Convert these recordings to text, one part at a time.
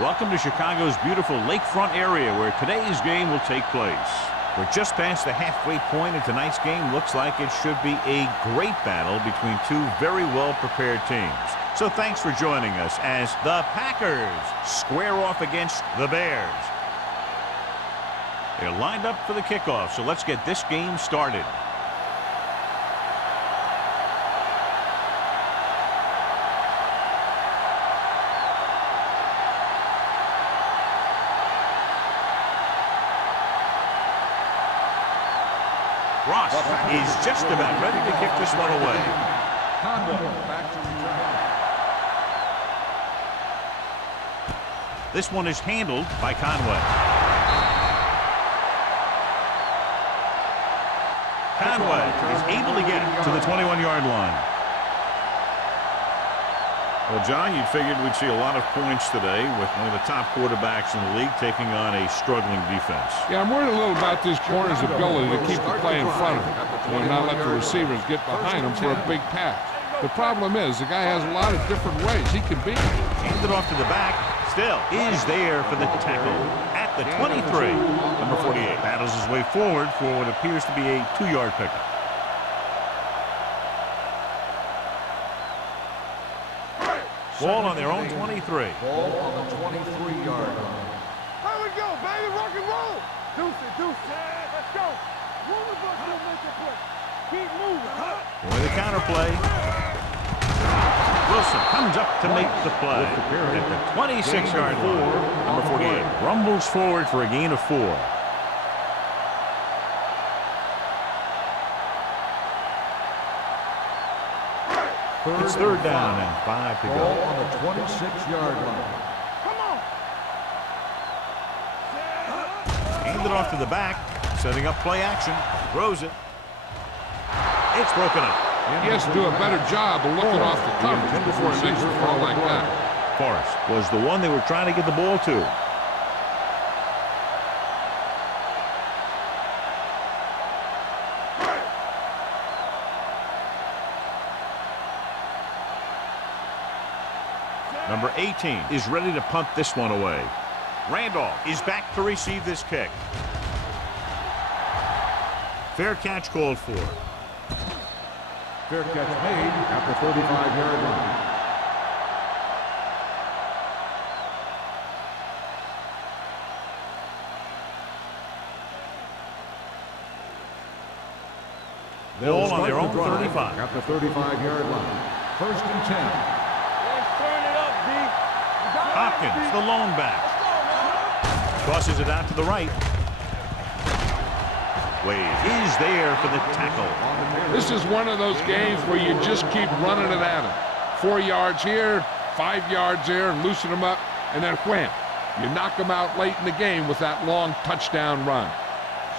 Welcome to Chicago's beautiful lakefront area where today's game will take place. We're just past the halfway point, and tonight's game looks like it should be a great battle between two very well-prepared teams. So thanks for joining us as the Packers square off against the Bears. They're lined up for the kickoff, so let's get this game started. Ross is just about ready to kick this one away. This one is handled by Conway. Conway is able to get it to the 21-yard line. Well, John, you'd figured we'd see a lot of points today with one of the top quarterbacks in the league taking on a struggling defense. Yeah, I'm worried a little about this corner's ability to keep the play in front of him and not let the receivers get behind him for a big pass. The problem is the guy has a lot of different ways he can beat. Handed off to the back. Still is there for the tackle at the 23. Number 48 battles his way forward for what appears to be a 2-yard pickup. Ball on their own 23. Ball on the 23-yard line. Here we go, baby. Rock and roll. Deuce it, deuce it. Let's go. Move it, don't make the play. Keep moving. With the counter play. Wilson comes up to make the play at the 26-yard line. Number 48 rumbles forward for a gain of 4. It's third down and 5 to go. Ball on the 26-yard line. Come on. Handed off to the back, setting up play action. Throws it. It's broken up. He has to do a better job of looking off the coverage before he makes a throw like that. Forrest was the one they were trying to get the ball to. Number 18 is ready to punt this one away. Randolph is back to receive this kick. Fair catch called for. Fair catch made at the 35-yard line. Ball on their own 35. At the 35-yard line. First and 10. Hopkins, the lone back. Tosses it out to the right. Wade is there for the tackle. This is one of those games where you just keep running it at him. 4 yards here, 5 yards there, and loosen them up, and then wham. You knock them out late in the game with that long touchdown run.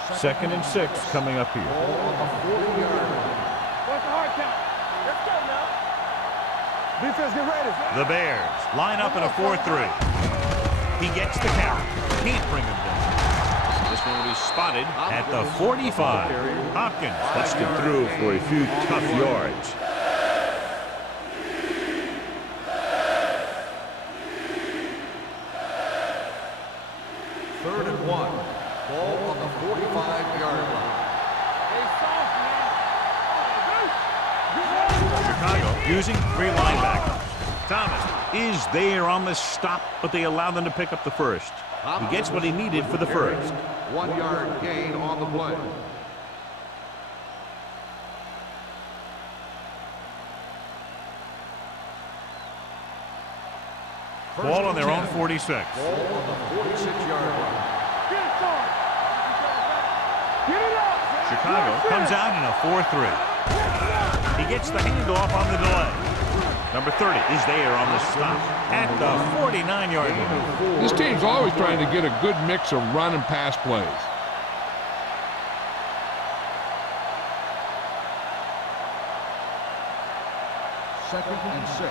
2nd and 6 coming up here. What's the hard count? Let's go now. Defense, get ready. The Bears line up in a 4-3. He gets the carry. Can't bring him down. This one will be spotted at the 45. Hopkins busted through for a few tough yards. Third and 1. Ball on the 45-yard line. Chicago using 3 linebackers. Thomas is there on the stop, but they allow them to pick up the first. He gets what he needed for the first. 1-yard gain on the play. Ball on their own 46. Ball on the 46-yard line. Chicago comes out in a 4-3. He gets the handoff on the delay. Number 30 is there on the stop at the 49-yard line. This team's always trying to get a good mix of run and pass plays. Second and 6.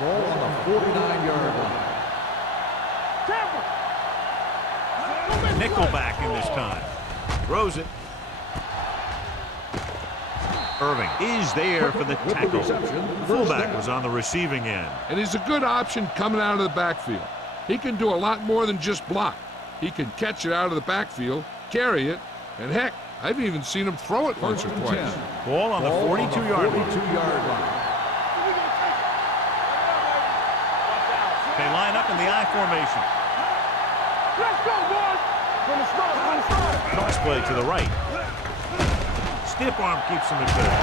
Ball on the 49-yard line. Nickelback in this time. Throws it. Irving is there for the tackle. Fullback was on the receiving end. And he's a good option coming out of the backfield. He can do a lot more than just block. He can catch it out of the backfield, carry it, and heck, I've even seen him throw it once or twice. Ball on the 42-yard line. They line up in the I formation. Let's go, boys! From the start. Cross play to the right. Stiff arm keeps him at third.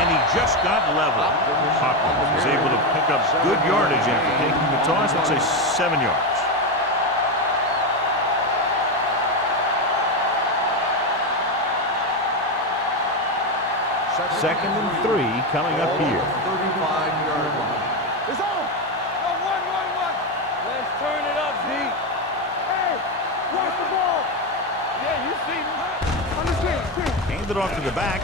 And he just got level. Hopkins is able to pick up good yardage after taking the toss. Let's say 7 yards. Second and 3 coming up here. 35-yard line. It's on! Go, one. Let's turn it up, D. Hey, watch the ball. Yeah, you see me. Understand. Hand it off to the back.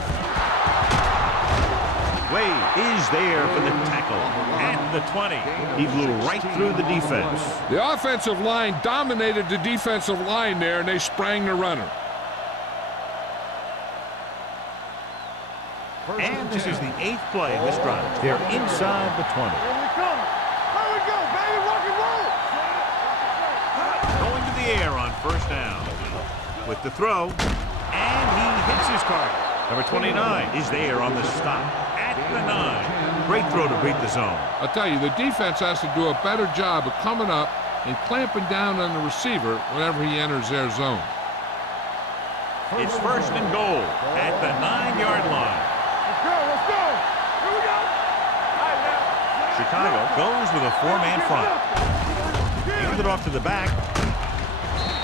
Wade is there for the tackle at the 20. He blew right through the defense. The offensive line dominated the defensive line there, and they sprang the runner. And this is the 8th play of this drive. They're inside the 20. Here we come. Here we go, baby. Rock and roll. Going to the air on first down. With the throw. And he hits his target. Number 29 is there on the stop. At the 9. Great throw to beat the zone. I'll tell you, the defense has to do a better job of coming up and clamping down on the receiver whenever he enters their zone. It's first and goal at the 9-yard line. Let's go. Here we go. Chicago goes with a 4-man front. Hand it off to the back.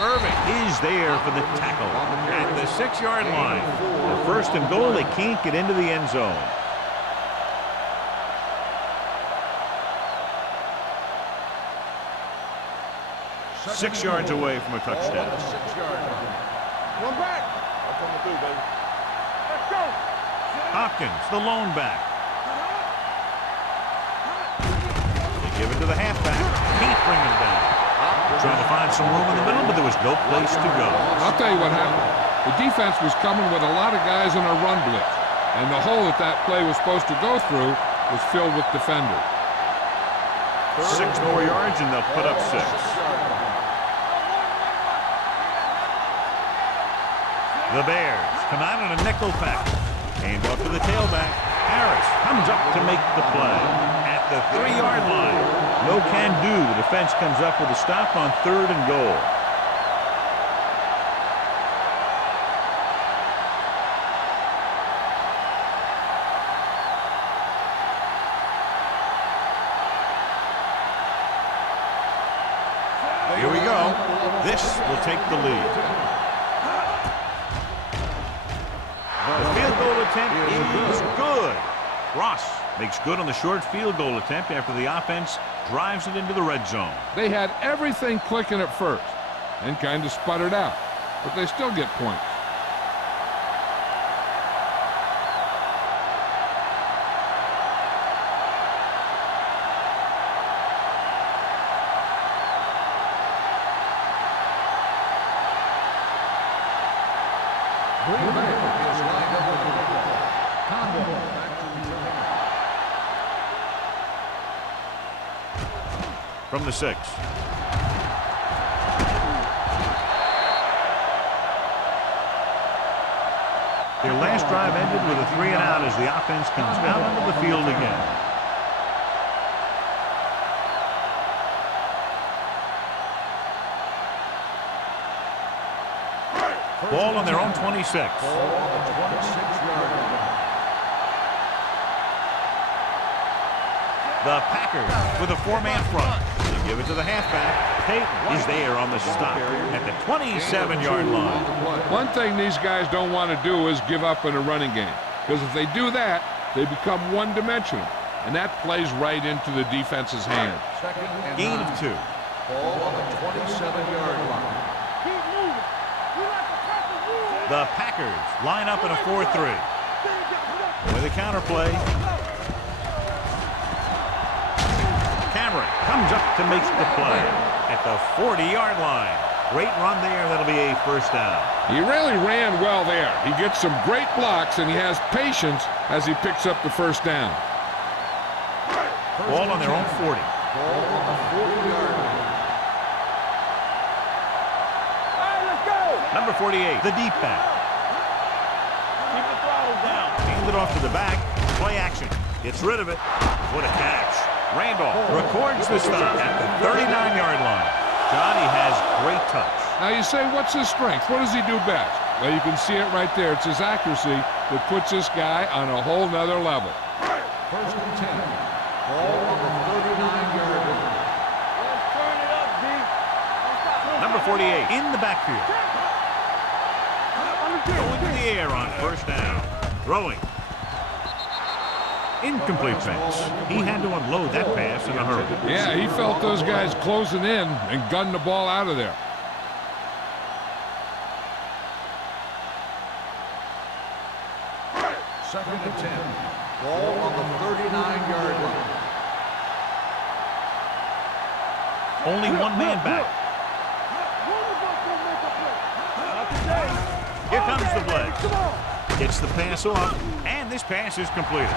Irving is there for the tackle at the 6-yard line. The first and goal, they can't get into the end zone. Six yards away from a touchdown. One back. I'm coming through, baby. Let's go. Hopkins, the lone back. They give it to the halfback. Can't bring him down. Trying to find some room in the middle, but there was no place to go. I'll tell you what happened. The defense was coming with a lot of guys in a run blitz, and the hole that play was supposed to go through was filled with defenders. 6 more yards, and they'll put up 6. The Bears come out on a nickel pack. Hand off to the tailback. Harris comes up to make the play. At the 3-yard line. No can do. The defense comes up with a stop on 3rd and goal. Here we go. This will take the lead. The field goal attempt is good. Ross makes good on the short field goal attempt after the offense drives it into the red zone. They had everything clicking at first and kind of sputtered out, but they still get points. From the 6. Their last drive ended with a 3-and-out as the offense comes out onto the field again. Ball on their own 26. The Packers with a 4-man front. They give it to the halfback. Peyton is there on the stop at the 27-yard line. One thing these guys don't want to do is give up in a running game, because if they do that, they become one-dimensional, and that plays right into the defense's hands. Gain of 2. Ball on the 27-yard line. Keep moving. We like to pass the rules. The Packers line up in a 4-3. With a counterplay. Cameron comes up to make the play at the 40-yard line. Great run there. That'll be a first down. He really ran well there. He gets some great blocks, and he has patience as he picks up the first down. Ball on their own 40. Ball on the 40-yard line. Number 48, the deep back. Keep the throttle down. Hand it off to the back. Play action. Gets rid of it. What a catch. Randolph records the stop at the 39-yard line. Johnny has great touch. Now you say, what's his strength? What does he do best? Well, you can see it right there. It's his accuracy that puts this guy on a whole nother level. First and 10. Ball on the 39-yard line. Let's turn it up, D. Number 48 in the backfield. Going to the air on first down. Throwing. Incomplete pass. He had to unload that pass in a hurry. Yeah, he felt those guys closing in and gunned the ball out of there. Second and 10. Ball on the 39-yard line. Only one man back. Here comes the blitz. Gets the pass off, and this pass is completed.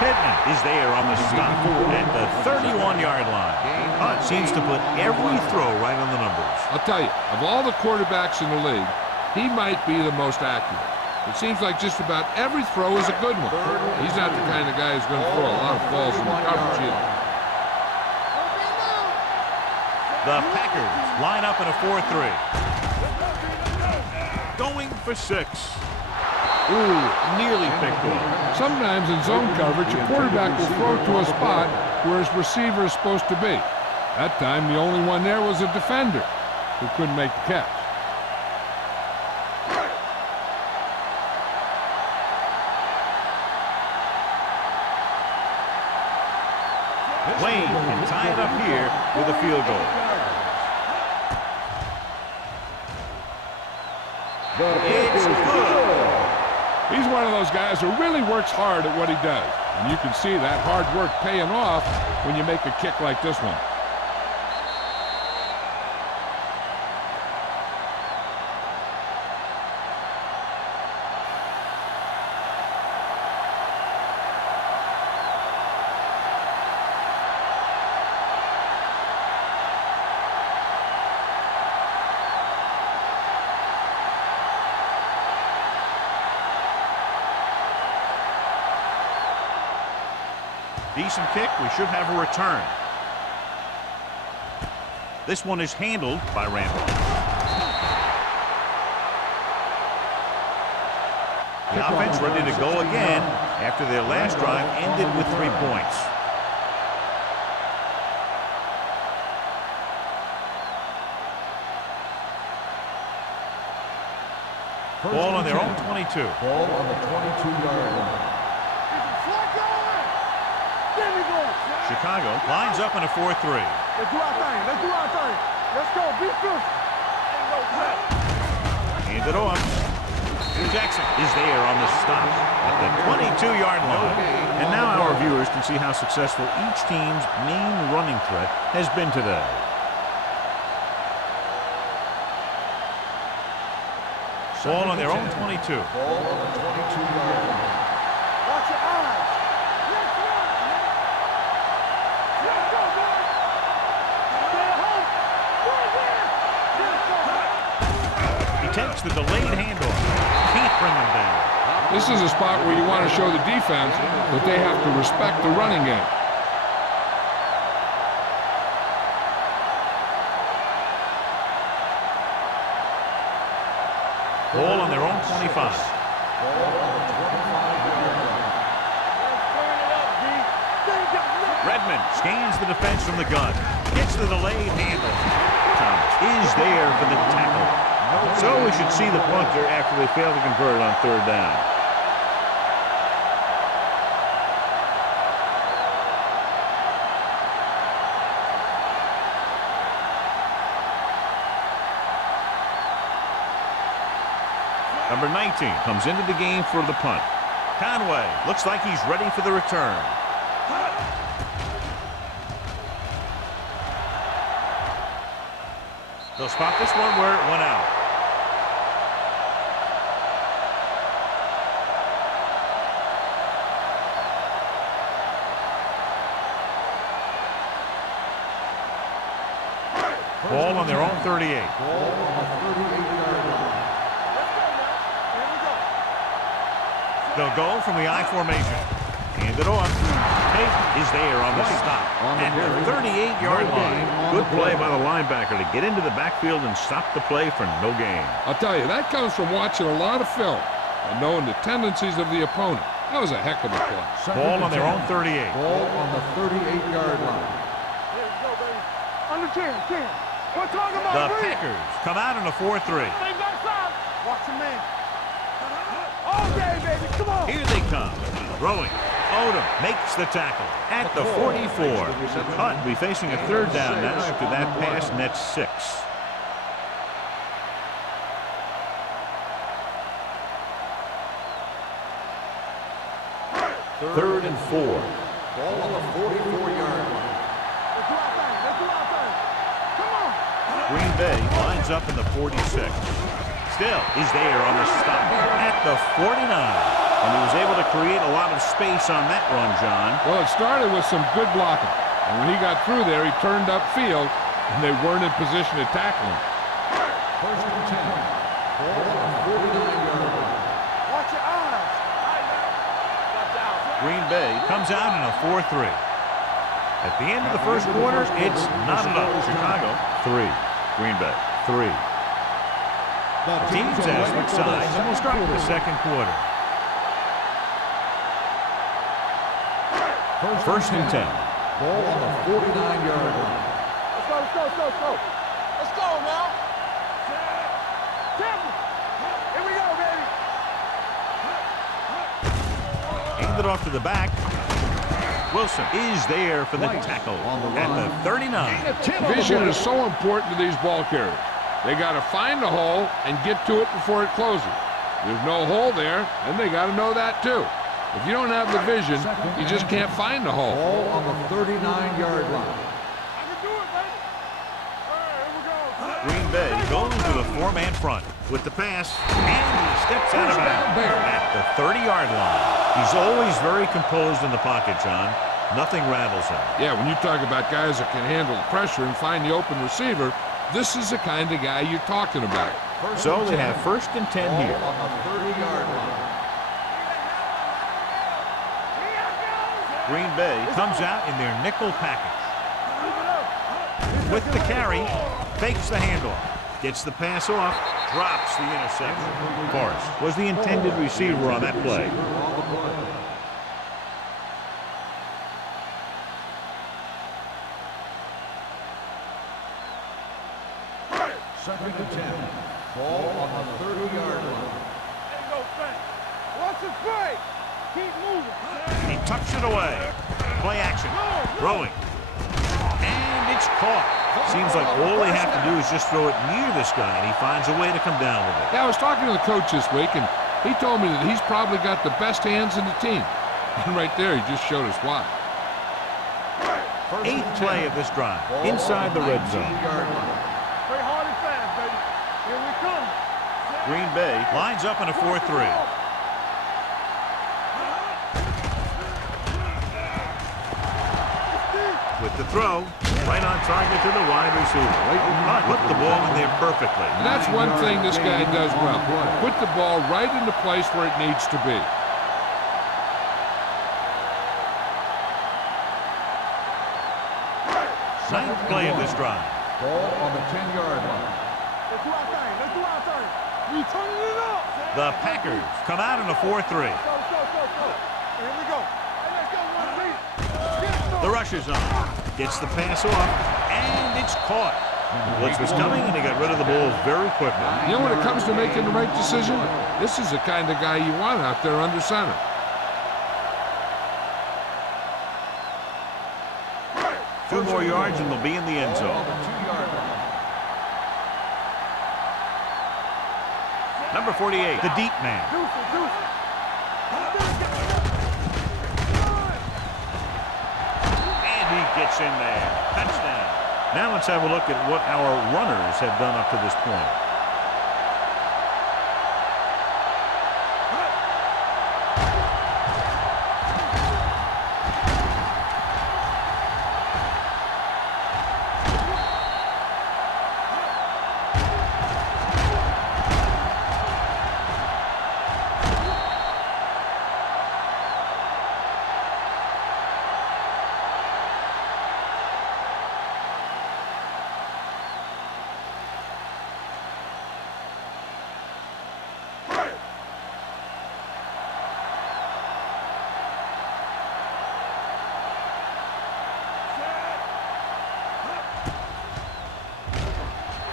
Pittman is there on the stop at the 31-yard line. Hunt seems to put every throw right on the numbers. I'll tell you, of all the quarterbacks in the league, he might be the most accurate. It seems like just about every throw is a good one. He's not the kind of guy who's going to throw a lot of balls in the coverage either. The Packers line up in a 4-3. Going for 6. Ooh, nearly picked off. Sometimes in zone coverage, a quarterback will throw to a spot where his receiver is supposed to be. That time, the only one there was a defender who couldn't make the catch. Wayne can tie it up here with a field goal. It's good. He's one of those guys who really works hard at what he does. And you can see that hard work paying off when you make a kick like this one. Decent kick. We should have a return. This one is handled by Randolph. The offense ready to go again after their last drive ended with 3 points. Ball on their own 22. Ball on the 22-yard line. Chicago lines up in a 4-3. Let's do our thing. Let's do our thing. Let's go. Be good. Hand it off. Jackson is there on the stop at the 22-yard line. And now our viewers can see how successful each team's main running threat has been today. Ball on their own 22. Ball on the 22-yard line. Watch your eyes. Takes the delayed handoff. Can't bring him down. This is a spot where you want to show the defense that they have to respect the running game. Ball on their own 25. Ball on the 25-yard line. Redmond scans the defense from the gun. Gets the delayed handoff. Thomas is there for the tackle. So we should see the punter after they fail to convert on 3rd down. Number 19 comes into the game for the punt. Conway looks like he's ready for the return. They'll spot this one where it went out. Ball on their own 38. Ball on the 38-yard line. They'll go from the I formation. Hand it off. Tate is there on the stop at the 38-yard line. Good play by the linebacker to get into the backfield and stop the play for no gain. I'll tell you, that comes from watching a lot of film and knowing the tendencies of the opponent. That was a heck of a play. Ball on their own 38. Ball on the 38-yard line. Under 10. We're talking about The Packers come out in a 4-3. Watch the man. All day, baby. Come on. Here they come. Throwing. Odom makes the tackle at the 44. Hunt will be facing a third down now after that pass, and that's 6. Third and 4. Ball on the 44-yard line. Let's do our thing. Come on. Green Bay lines up in the 46. Still is there on the stop at the 49. And he was able to create a lot of space on that run, John. Well, it started with some good blocking. And when he got through there, he turned upfield, and they weren't in position to tackle him. First and 10. Ball on the 49-yard line. Watch your eyes. Green Bay comes out in a 4-3. At the end of the first quarter, it's not enough. Chicago, 3. Green Bay, 3. Teams as switch sides, and we'll start the second quarter. First and 10. Ball on the 49-yard line. Let's go now. Temple. Here we go, baby. Hand it off to the back. Wilson is there for the tackle at the 39. Vision is so important to these ball carriers. They got to find the hole and get to it before it closes. There's no hole there, and they got to know that too. If you don't have the vision, you just can't find the hole. Ball on the 39-yard line. I can do it, baby. All right, here we go. Green Bay goes to the 4-man front with the pass, and he steps out of bounds at the 30-yard line. He's always very composed in the pocket, John. Nothing rattles him. Yeah, when you talk about guys that can handle the pressure and find the open receiver, this is the kind of guy you're talking about. So they have first and 10 here. Ball on the 30-yard line. Green Bay comes out in their nickel package. With the carry, fakes the handoff, gets the pass off, drops the interception. Forrest was the intended receiver on that play. Second and 10. Ball on the 30-yard line. There you go, Frank. Watch his play. Keep moving. He tucks it away. Play action. Throwing. And it's caught. Seems like all they have to do is just throw it near this guy, and he finds a way to come down with it. Yeah, I was talking to the coach this week, and he told me that he's probably got the best hands in the team. And right there, he just showed us why. Eighth play of this drive, inside the red zone. Play hard and fast, baby. Here we come. Green Bay lines up in a 4-3. With the throw, right on target to the wide receiver. Put the ball in there perfectly. And that's one thing this guy does well. Put the ball right in the place where it needs to be. Ninth play of this drive. Ball on the 10-yard line. Let's do our thing. We turning it up. The Packers come out in a 4-3. Go. Here we go. Hey, let's go, one, three. The rush is on. Gets the pass off, and it's caught. Blitz was coming, and he got rid of the ball very quickly. You know, when it comes to making the right decision, this is the kind of guy you want out there under center. Two more yards, and they'll be in the end zone. Number 48, the deep man. And he gets in there. Touchdown. Now let's have a look at what our runners have done up to this point.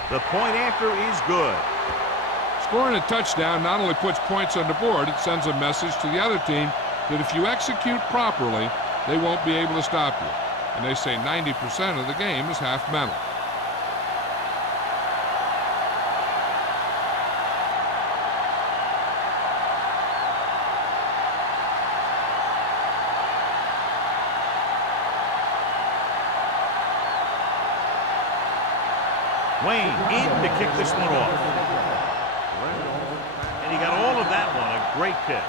The point after is good. Scoring a touchdown not only puts points on the board, it sends a message to the other team that if you execute properly, they won't be able to stop you. And they say 90% of the game is half mental. Wayne in to kick this one off. And he got all of that one. A great kick.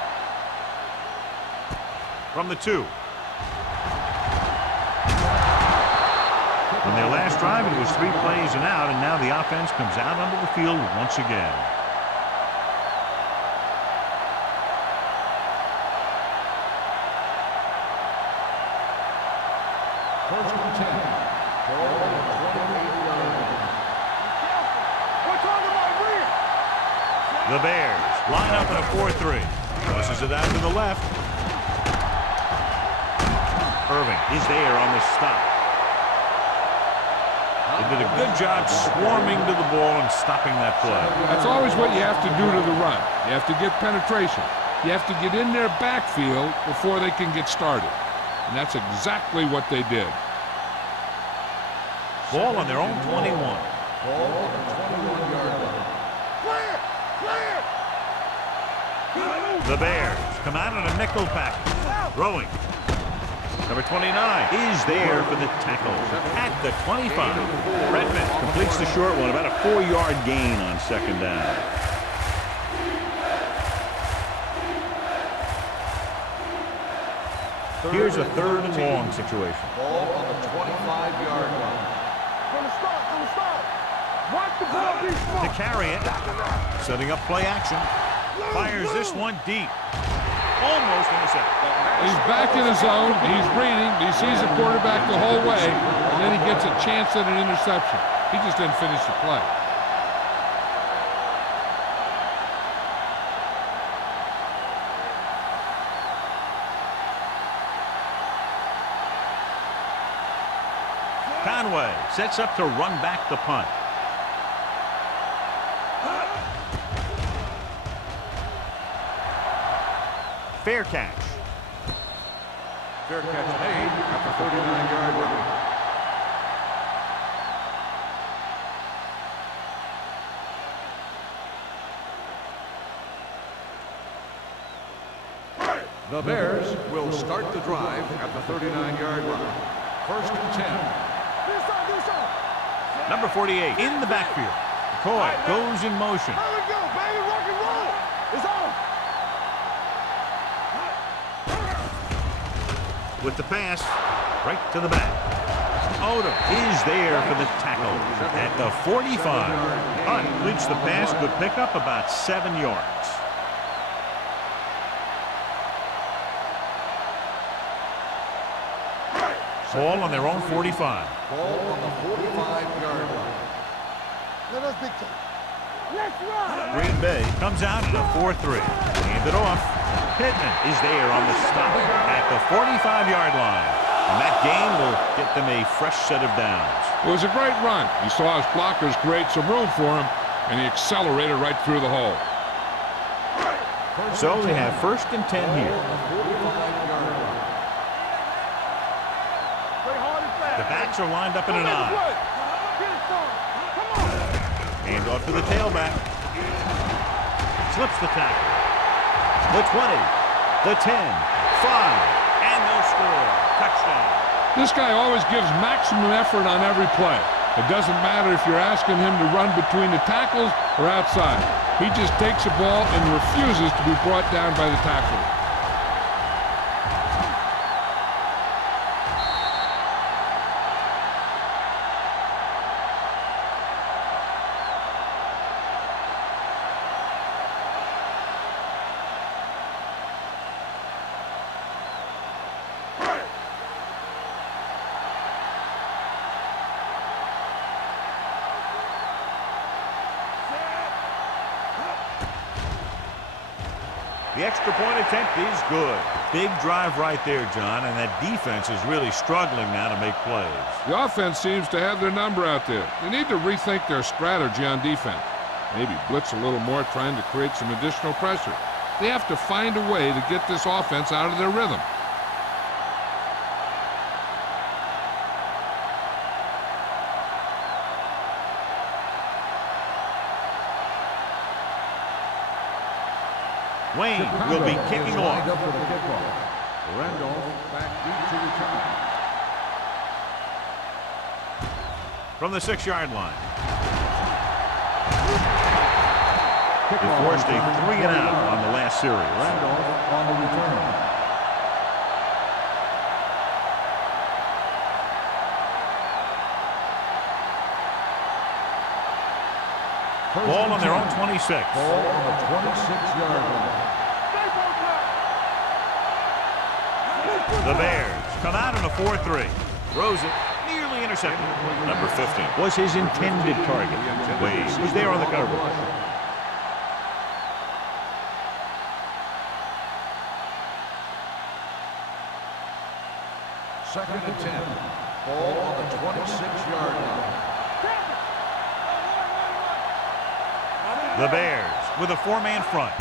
From the 2. On their last drive, it was 3 plays and out, and now the offense comes out onto the field once again. First and 10. Ball on the 28-yard line. We're talking about rear. The Bears line up in a 4-3. Tosses it out to the left. Irving is there on the stop. They did a good job swarming to the ball and stopping that play. That's always what you have to do to the run. You have to get penetration. You have to get in their backfield before they can get started. And that's exactly what they did. Ball on their own 21. Ball on the 21-yard line. Clear! Clear! The Bears come out on a nickel package. Throwing. Number 29 is there for the tackle at the 25. Redmond completes the short one, about a 4-yard gain on second down. Here's a 3rd and long situation. Ball on the 25-yard line. From the start, from the start. Watch the ball be smart. To carry it, setting up play action. Fires this one deep. Almost intercepted. He's back in his zone. He's reading. He sees the quarterback the whole way, and then he gets a chance at an interception. He just didn't finish the play. Conway sets up to run back the punt. Fair catch. Fair catch made at the 39-yard line. The Bears will start the drive at the 39-yard line. First and 10. Number 48 in the backfield. McCoy goes in motion. There we go, baby. Rock and roll. It's on. With the pass, right to the back. Odom is there for the tackle at the 45. Hunt completes the pass, good pickup, about 7 yards. Ball on their own 45. Ball on the 45-yard line. Let us big time. Let's run. Green Bay comes out in a 4-3. Hand it off. Pittman is there on the stop at the 45-yard line. And that gain will get them a fresh set of downs. It was a great run. He saw his blockers create some room for him, and he accelerated right through the hole. So they have 1st and 10 here. The backs are lined up in an I. Hand off to the tailback. Slips the tackle. The 20, the 10, 5, and no score. Touchdown. This guy always gives maximum effort on every play. It doesn't matter if you're asking him to run between the tackles or outside. He just takes the ball and refuses to be brought down by the tackler. The extra point attempt is good. Big drive right there, John, and that defense is really struggling now to make plays. The offense seems to have their number out there. They need to rethink their strategy on defense. Maybe blitz a little more, trying to create some additional pressure. They have to find a way to get this offense out of their rhythm. Wayne will be kicking off. Randolph back deep to return. From the 6-yard line. He forced a 3-and-out on the last series. Randolph on the return. Ball on their own 26. Ball on the 26-yard line. The Bears come out in a 4-3. Throws it, nearly intercepted. Number 50 was his intended target. Wade was there on the coverage. Second and 10. Ball on the 26-yard line. The Bears with a 4-man front.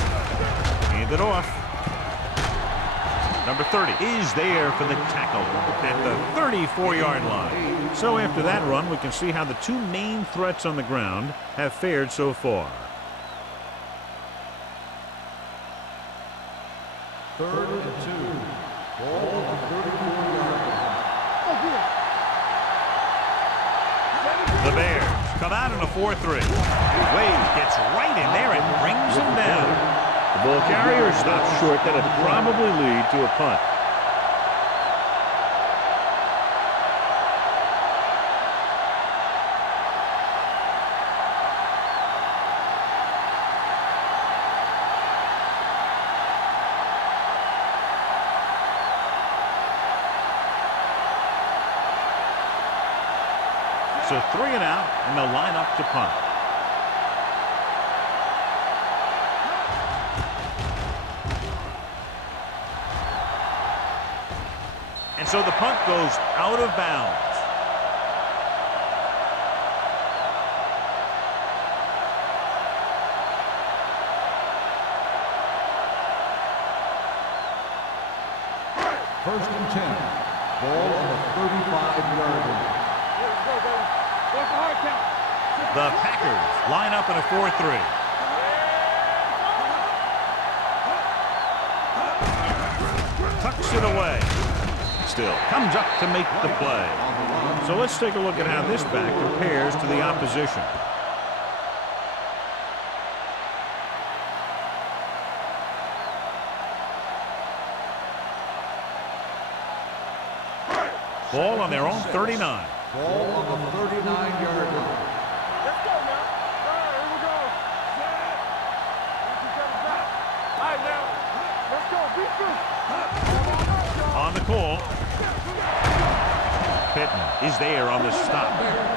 Hand it off. Number 30 is there for the tackle at the 34-yard line. So after that run, we can see how the two main threats on the ground have fared so far. Third and 2. Ball on the 34-yard line. The Bears come out in a 4-3. Wade gets right in there and brings him down. The ball carrier stops short. That'll probably lead to a punt. So 3-and-out, and they'll line up to punt. And so the punt goes out of bounds. First and 10. Ball on the 35-yard line. The Packers line up in a 4-3. Tucks it away. Still comes up to make the play. So let's take a look at how this back compares to the opposition. Ball on their own 39. Ball on the 39-yard line. Let's go now. Here we go. All right, now. Let's go. On the call. Pittman is there on the stop.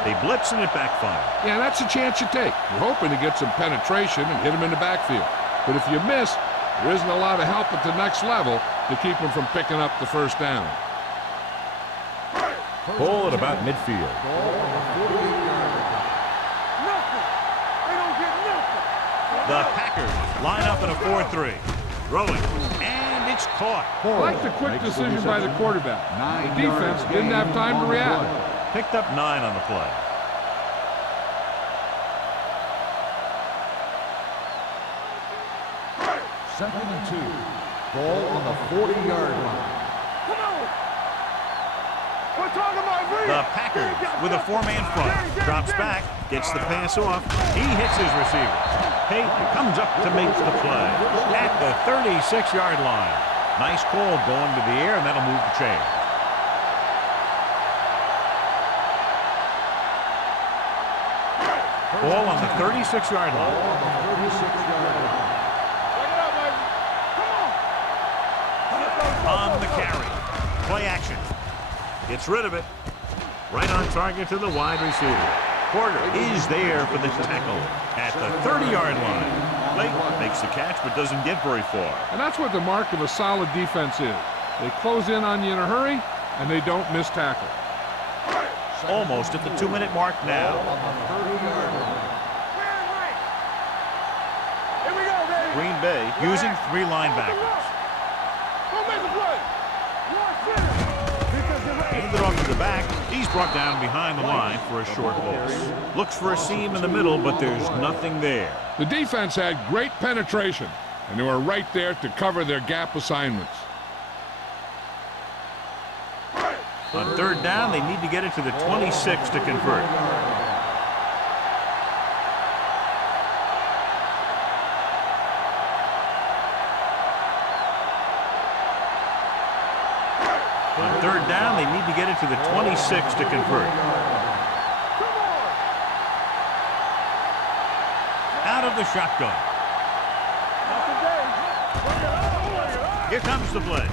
They blitz and it backfires. Yeah, that's a chance you take. You're hoping to get some penetration and hit him in the backfield. But if you miss, there isn't a lot of help at the next level to keep him from picking up the first down. Ball at about midfield. Ball on the 48-yard line. Nothing. They don't get nothing. The Packers line up in a 4-3. Throwing, and it's caught. I like the quick decision by the quarterback. The defense didn't have time to react. Picked up 9 on the play. Second and 2. Ball on the 40-yard line. Come on. We're talking about me. The Packers with a 4-man front. Drops back, gets the pass off. He hits his receiver. Payton comes up to make the play at the 36-yard line. Nice call going to the air, and that'll move the chain. Ball on the 36-yard line. Ball on the 36-yard line. Check it out, baby. Come on. On the carry. Play action. Gets rid of it. Right on target to the wide receiver. Porter is there for the tackle at the 30-yard line. Lake makes the catch but doesn't get very far. And that's what the mark of a solid defense is. They close in on you in a hurry, and they don't miss tackle. Almost at the 2-minute mark now. Green Bay using 3 linebackers. Handed off to the back. He's brought down behind the line for a short loss. Looks for a seam in the middle, but there's nothing there. The defense had great penetration, and they were right there to cover their gap assignments. On 3rd down, they need to get it to the 26 to convert. On 3rd down, they need to get it to the 26 to convert. Out of the shotgun. Here comes the blitz.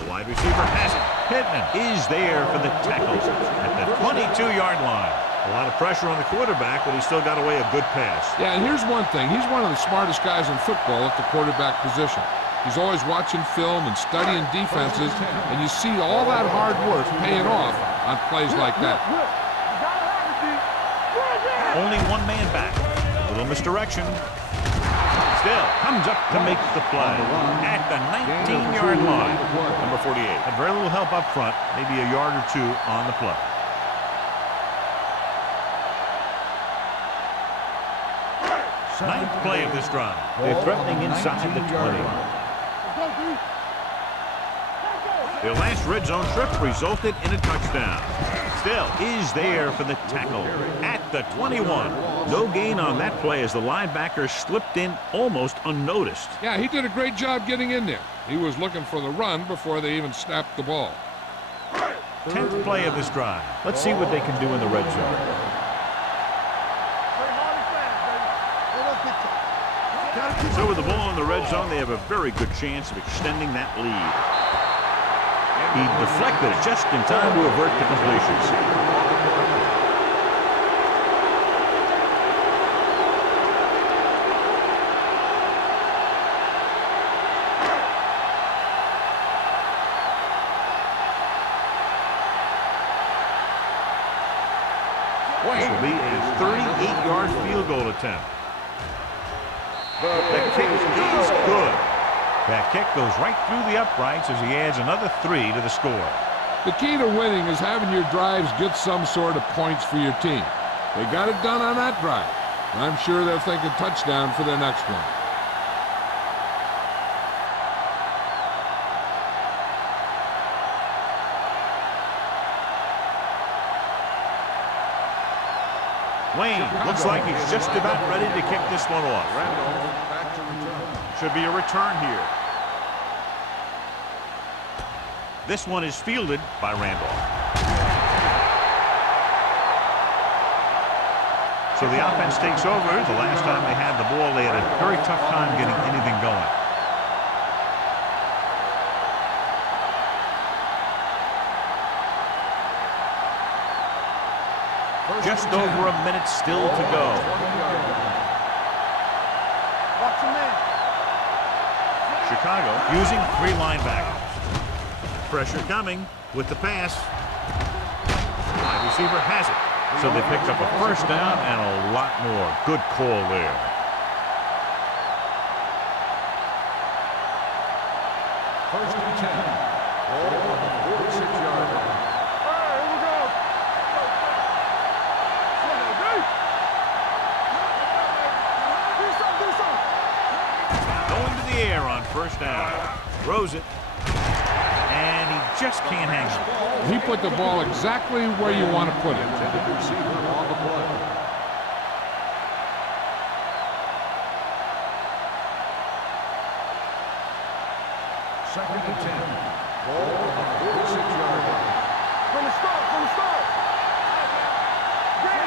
The wide receiver has it. Pittman is there for the tackle at the 22-yard line. A lot of pressure on the quarterback, but he still got away a good pass. Yeah, and here's one thing. He's one of the smartest guys in football at the quarterback position. He's always watching film and studying defenses, and you see all that hard work paying off on plays like that. Only one man back. A little misdirection. Still comes up to make the play at the 19-yard line. Number 48 had very little help up front, maybe a yard or two on the play. Ninth play of this drive. They're threatening inside the 20. Their last red zone trip resulted in a touchdown. Still is there for the tackle at the 21. No gain on that play as the linebacker slipped in almost unnoticed. Yeah, he did a great job getting in there. He was looking for the run before they even snapped the ball. 10th play of this drive. Let's see what they can do in the red zone. So with the ball in the red zone, they have a very good chance of extending that lead. He deflected it just in time to avert the completions. This will be a 38-yard field goal attempt. The kick is good. That kick goes right through the uprights as he adds another 3 to the score. The key to winning is having your drives get some sort of points for your team. They got it done on that drive. I'm sure they're thinking touchdown for their next one. Wayne looks like he's just about ready to kick this one off. Should be a return here. This one is fielded by Randolph. So the offense takes over. The last time they had the ball, they had a very tough time getting anything going. Just over a minute still to go. Chicago using 3 linebackers. Pressure coming with the pass. Wide receiver has it. So they picked up a first down and a lot more. Good call there. First and 10. Ball on the 46-yard line. Going to the air on first down. Throws it. And he just can't hang it. He put the ball exactly where you want to put it. Receiver on the play. Second and 10. Ball on the 46-yard line. From the start.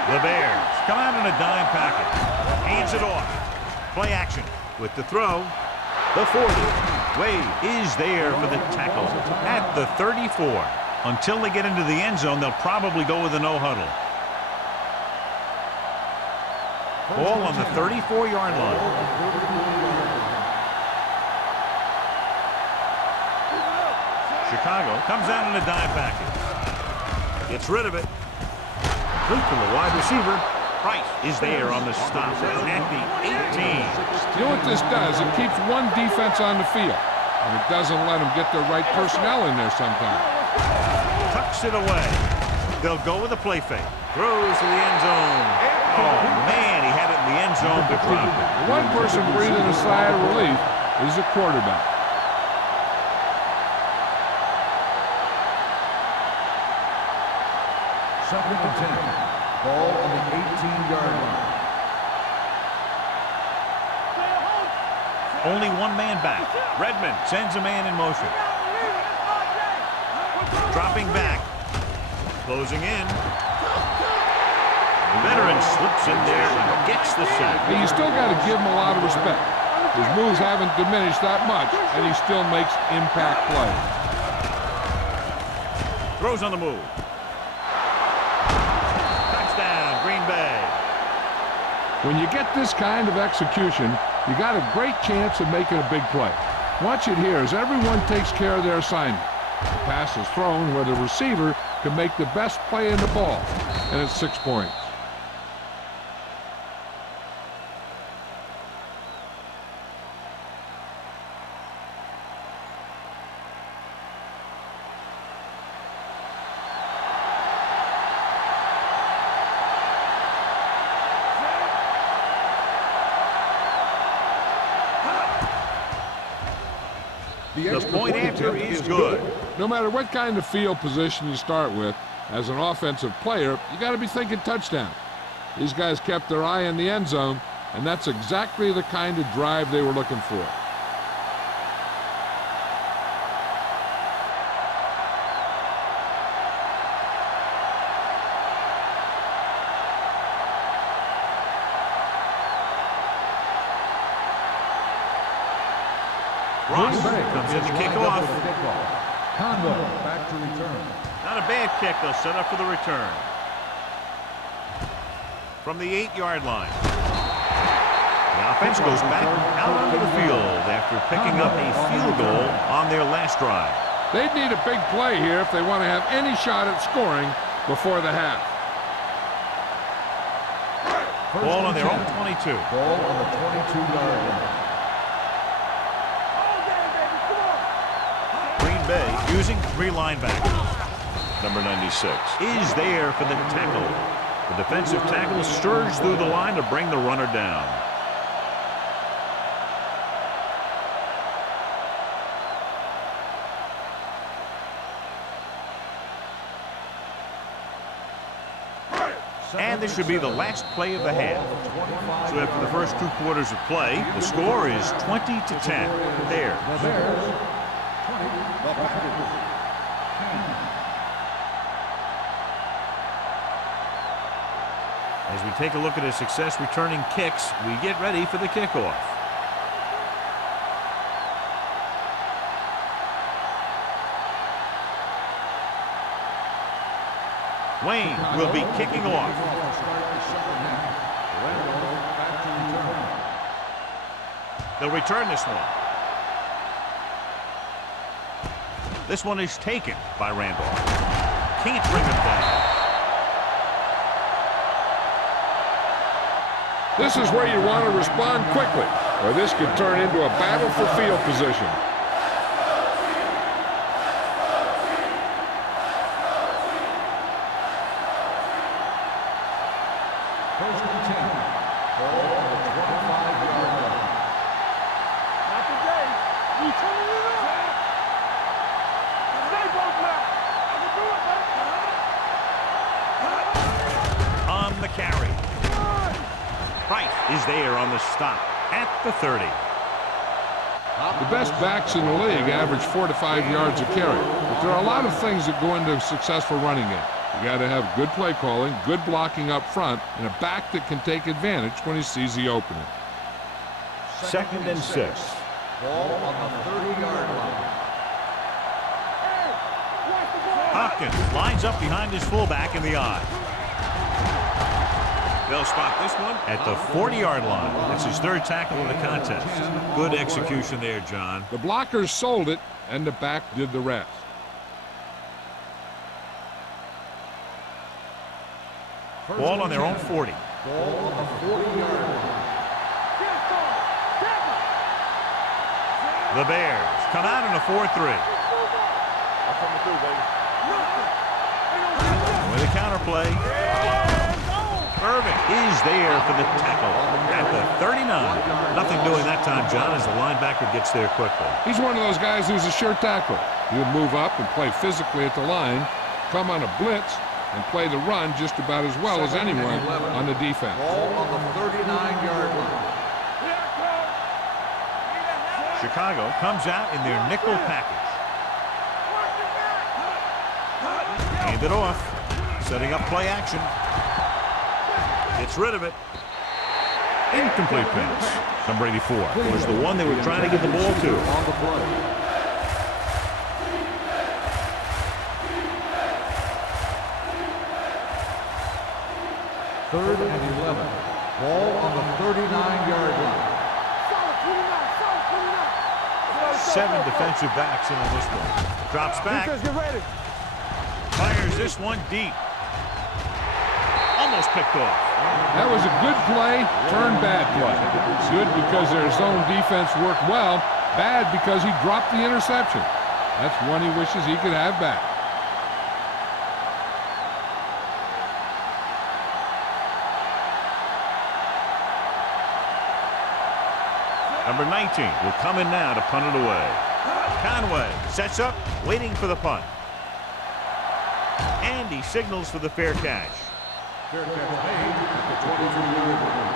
The Bears come out in a dime package. Hands it off. Play action with the throw. The 40. Wade is there for the tackle at the 34. Until they get into the end zone, they'll probably go with a no huddle. Ball on the 34-yard line. Chicago comes out in a dive package. Gets rid of it. Complete to the wide receiver. Price is there on the stop at the 18. You know what this does? It keeps one defense on the field, and it doesn't let them get the right personnel in there sometimes. Tucks it away. They'll go with a play fake. Throws to the end zone. Oh, man, he had it in the end zone, but dropped it. The one person breathing a sigh of relief is the quarterback. Second and 10. Ball on the 18-yard line. Only one man back. Redmond sends a man in motion. Dropping back. Closing in. The veteran slips in there and gets the sack. Hey, you still got to give him a lot of respect. His moves haven't diminished that much, and he still makes impact plays. Throws on the move. Touchdown, Green Bay. When you get this kind of execution, you got a great chance of making a big play. Watch it here as everyone takes care of their assignment. The pass is thrown where the receiver can make the best play in the ball, and it's 6 points. The point after is good. No matter what kind of field position you start with, as an offensive player, you got to be thinking touchdown. These guys kept their eye on the end zone, and that's exactly the kind of drive they were looking for. Ross comes in to kick off. Conway back to return. Not a bad kick. They'll set up for the return. From the 8-yard line. The offense goes back out onto the field after picking up a field goal on their last drive. They'd need a big play here if they want to have any shot at scoring before the half. Ball on their own 22. Ball on the 22-yard line. Green Bay using 3 linebackers. Number 96 is there for the tackle. The defensive tackle stirs through the line to bring the runner down. And this should be the last play of the half. So after the first 2 quarters of play, the score is 20-10. There. As we take a look at his success returning kicks, we get ready for the kickoff. Wayne will be kicking off. They'll return this one. This one is taken by Randolph. Can't bring him down. This is where you want to respond quickly, or this could turn into a battle for field position. First and 10. Ball on the 25-yard line. Not today. We turning it up. Stay both left. I can do it, buddy. On the carry. Price is there on the stop at the 30. The best backs in the league average 4 to 5 yards a carry, but there are a lot of things that go into a successful running game. You got to have good play calling, good blocking up front, and a back that can take advantage when he sees the opening. Second and 6. Ball on the 30-yard line. Watch the ball. Hopkins lines up behind his fullback in the eye. They'll spot this one at the 40-yard line. That's his third tackle of the contest. Good execution there, John. The blockers sold it, and the back did the rest. Ball on their own 40. Ball on the 40-yard line. The Bears come out in a 4-3. With a counterplay. Irving is there for the tackle at the 39. Nothing doing that time, John, as the linebacker gets there quickly. He's one of those guys who's a sure tackler. He'll move up and play physically at the line, come on a blitz, and play the run just about as well as anyone on the defense. Ball on the 39-yard line. Chicago comes out in their nickel package. Hand it off. Setting up play action. Gets rid of it. Incomplete pass. Number 84 was the one they were trying to get the ball to. On the play. Third and 11. Ball on the 39-yard line. 7 defensive backs in on this one. Drops back. Fires this one deep. Almost picked off. That was a good play, turned bad play. Good because their zone defense worked well. Bad because he dropped the interception. That's one he wishes he could have back. Number 19 will come in now to punt it away. Conway sets up, waiting for the punt. And he signals for the fair catch. Fair catch made at the 23-yard line.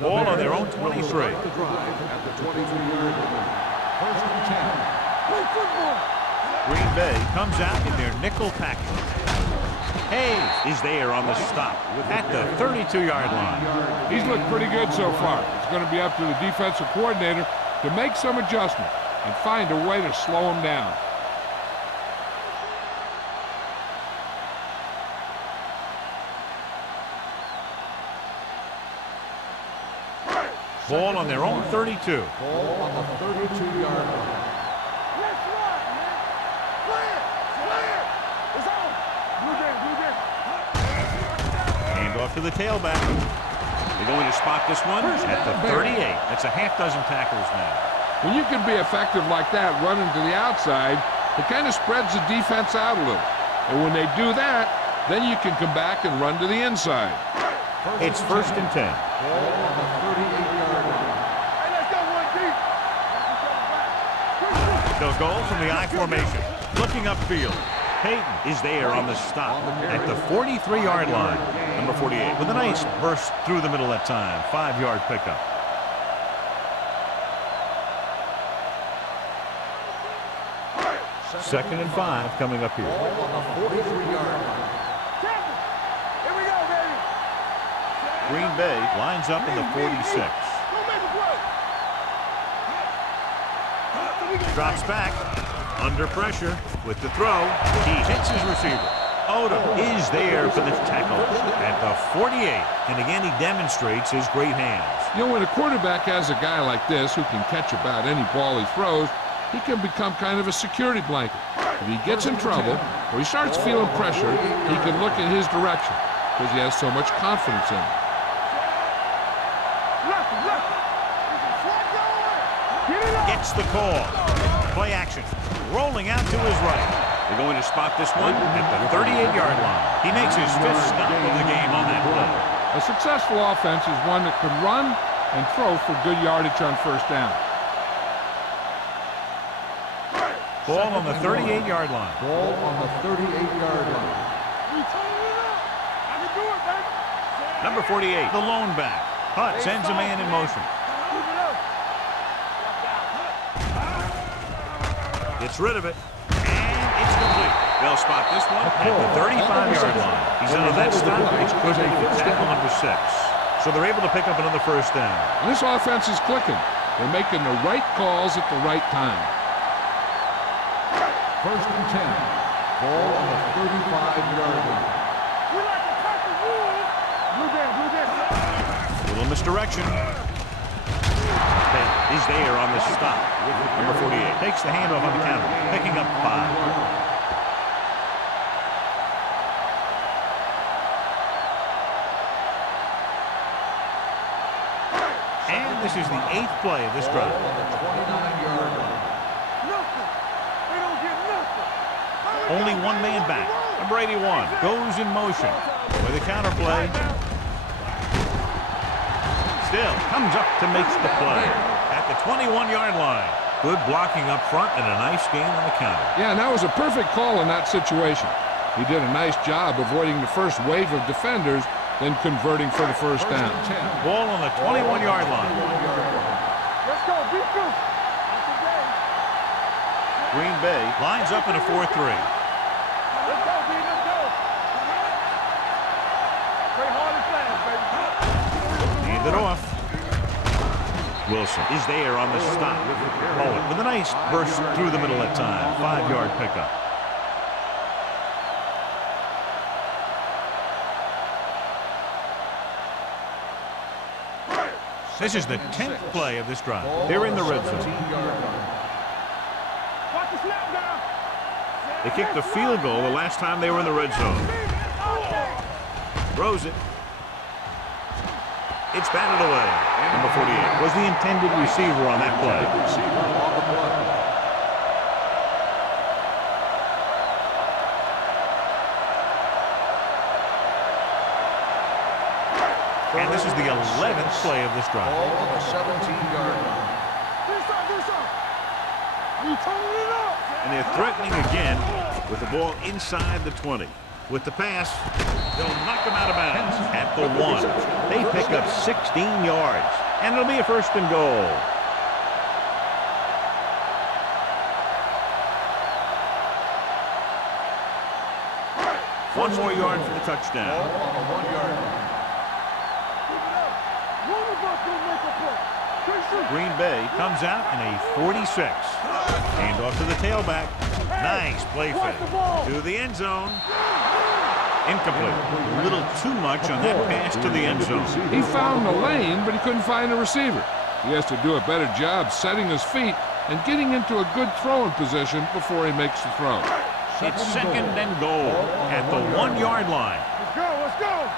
Ball on their own 23. The drive at the 23-yard line. First and 10. Play football. Green Bay comes out in their nickel package. Hayes is there on the stop at the 32-yard line. He's looked pretty good so far. It's going to be up to the defensive coordinator to make some adjustment and find a way to slow him down. Ball on their own 32. Ball on the 32-yard line. Off to the tailback. They're going to spot this one at the 38. That's a half dozen tackles now. When you can be effective like that running to the outside, it kind of spreads the defense out a little. And when they do that, then you can come back and run to the inside. It's first and 10. Ball on the 38-yard line. Hey, let's go one deep. They'll go from the I formation. Looking upfield. Payton is there on the stop at the 43-yard line. Number 48 with a nice burst through the middle that time. 5-yard pickup. Second and 5 coming up here. Ball on the 43-yard line. Here we go, baby. Green Bay lines up in the 46. Go make a play. Drops back. Under pressure with the throw. He hits his receiver. Odom is there for the tackle at the 48. And again, he demonstrates his great hands. You know, when a quarterback has a guy like this who can catch about any ball he throws, he can become kind of a security blanket. If he gets in trouble or he starts feeling pressure, he can look in his direction because he has so much confidence in him. Gets the call. Play action. Rolling out to his right. They're going to spot this one at the 38-yard line. He makes his 5th stop of the game on that play. A successful offense is one that can run and throw for good yardage on first down. Ball on the 38-yard line. Ball on the 38-yard line. I can do it, baby. Number 48, the lone back. Hutt sends a man in motion. Gets rid of it. And it's complete. They'll spot this one at the 35-yard line. He's out of that stop, which could make the tackle number 6. So they're able to pick up another first down. And this offense is clicking. They're making the right calls at the right time. First and 10. Ball on the 35-yard line. We like to cut the rules. Blue down. Little misdirection. He's there on the stop. Number 48 takes the handoff on the counter, picking up 5. And this is the 8th play of this drive. On the 29-yard line. Nothing. They don't get nothing. Only one man back. Number 81 goes in motion with a counter play. Still comes up to make the play at the 21-yard line. Good blocking up front and a nice gain on the counter. Yeah, and that was a perfect call in that situation. He did a nice job avoiding the first wave of defenders, then converting for the first down. Ball on the 21-yard line. Let's go. Defense. Green Bay lines up in a 4-3. Let's go, D. Let's go. Play hard and fast, baby. Hand it off. Wilson is there on the stop. Bowen with a nice burst through the middle that time. 5-yard pickup. This is the 10th play of this drive. They're in the red zone. Watch the snap down. They kicked the field goal the last time they were in the red zone. Throws it. It's batted away. Number 48 was the intended receiver on that play. And this is the 11th play of this drive. Ball on the 17-yard line. And they're threatening again with the ball inside the 20. With the pass, they'll knock them out of bounds at the 1. They pick up 16 yards, and it'll be a first and goal. One more yard for the touchdown. Ball on the 1-yard line. Green Bay comes out in a 46. Hand off to the tailback. Nice play fake to the end zone. Incomplete. A little too much on that pass to the end zone. He found the lane, but he couldn't find a receiver. He has to do a better job setting his feet and getting into a good throwing position before he makes the throw. It's second and goal at the 1-yard line. Let's go. Let's go.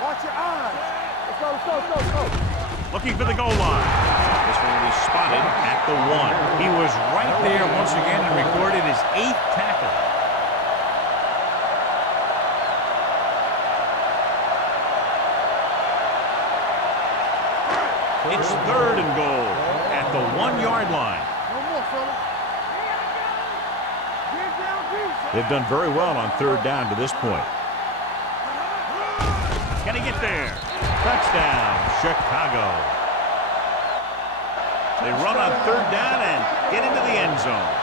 Watch your eyes. Let's go. Let's go. Let's go. Let's go. Looking for the goal line. This one will be spotted at the 1. He was right there once again and recorded his 8th tackle. It's third and goal at the 1-yard line. No more, fella. Get down deep. They've done very well on third down to this point. Can he get there? Touchdown, Chicago. They run on third down and get into the end zone.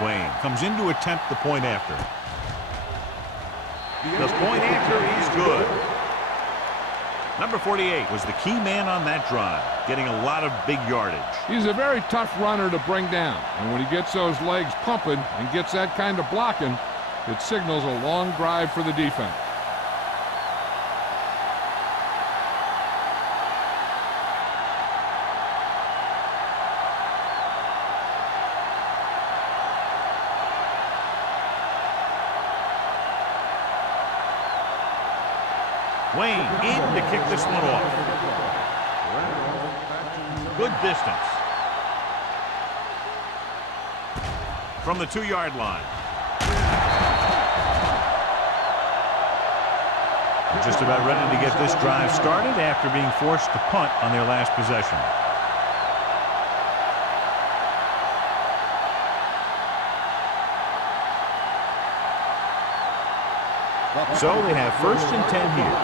Wayne comes in to attempt the point after. The point after is good. Number 48 was the key man on that drive, getting a lot of big yardage. He's a very tough runner to bring down, and when he gets those legs pumping and gets that kind of blocking, it signals a long drive for the defense. Wayne in to kick this one off. Good distance. From the 2-yard line. They're just about ready to get this drive started after being forced to punt on their last possession. So they have 1st and 10 here.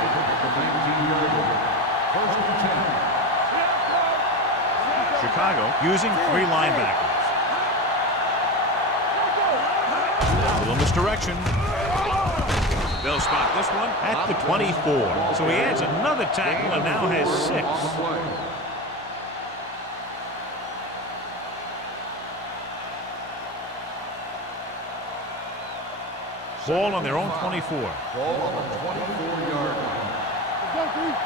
First and 10. Chicago using 3 linebackers. A little misdirection. They'll spot this one at the 24. So he adds another tackle and now has 6. Ball on their own 24. Ball on the 24-yard line.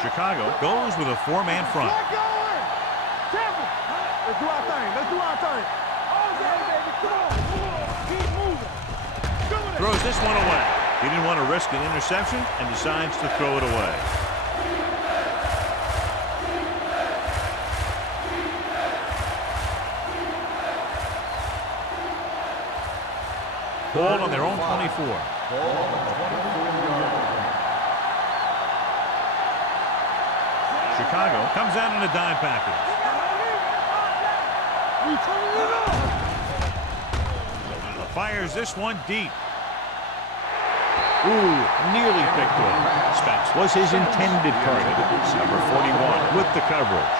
Chicago goes with a 4-man front. Let's do our thing. Let's do our thing. Come on. Keep moving. Throws this one away. He didn't want to risk an interception and decides to throw it away. Ball on their own 24. Ball on the 24-yard line. Chicago comes out in a dime package. Fires this one deep. Ooh, nearly picked off. Spence was his intended target. Number 41 with the coverage.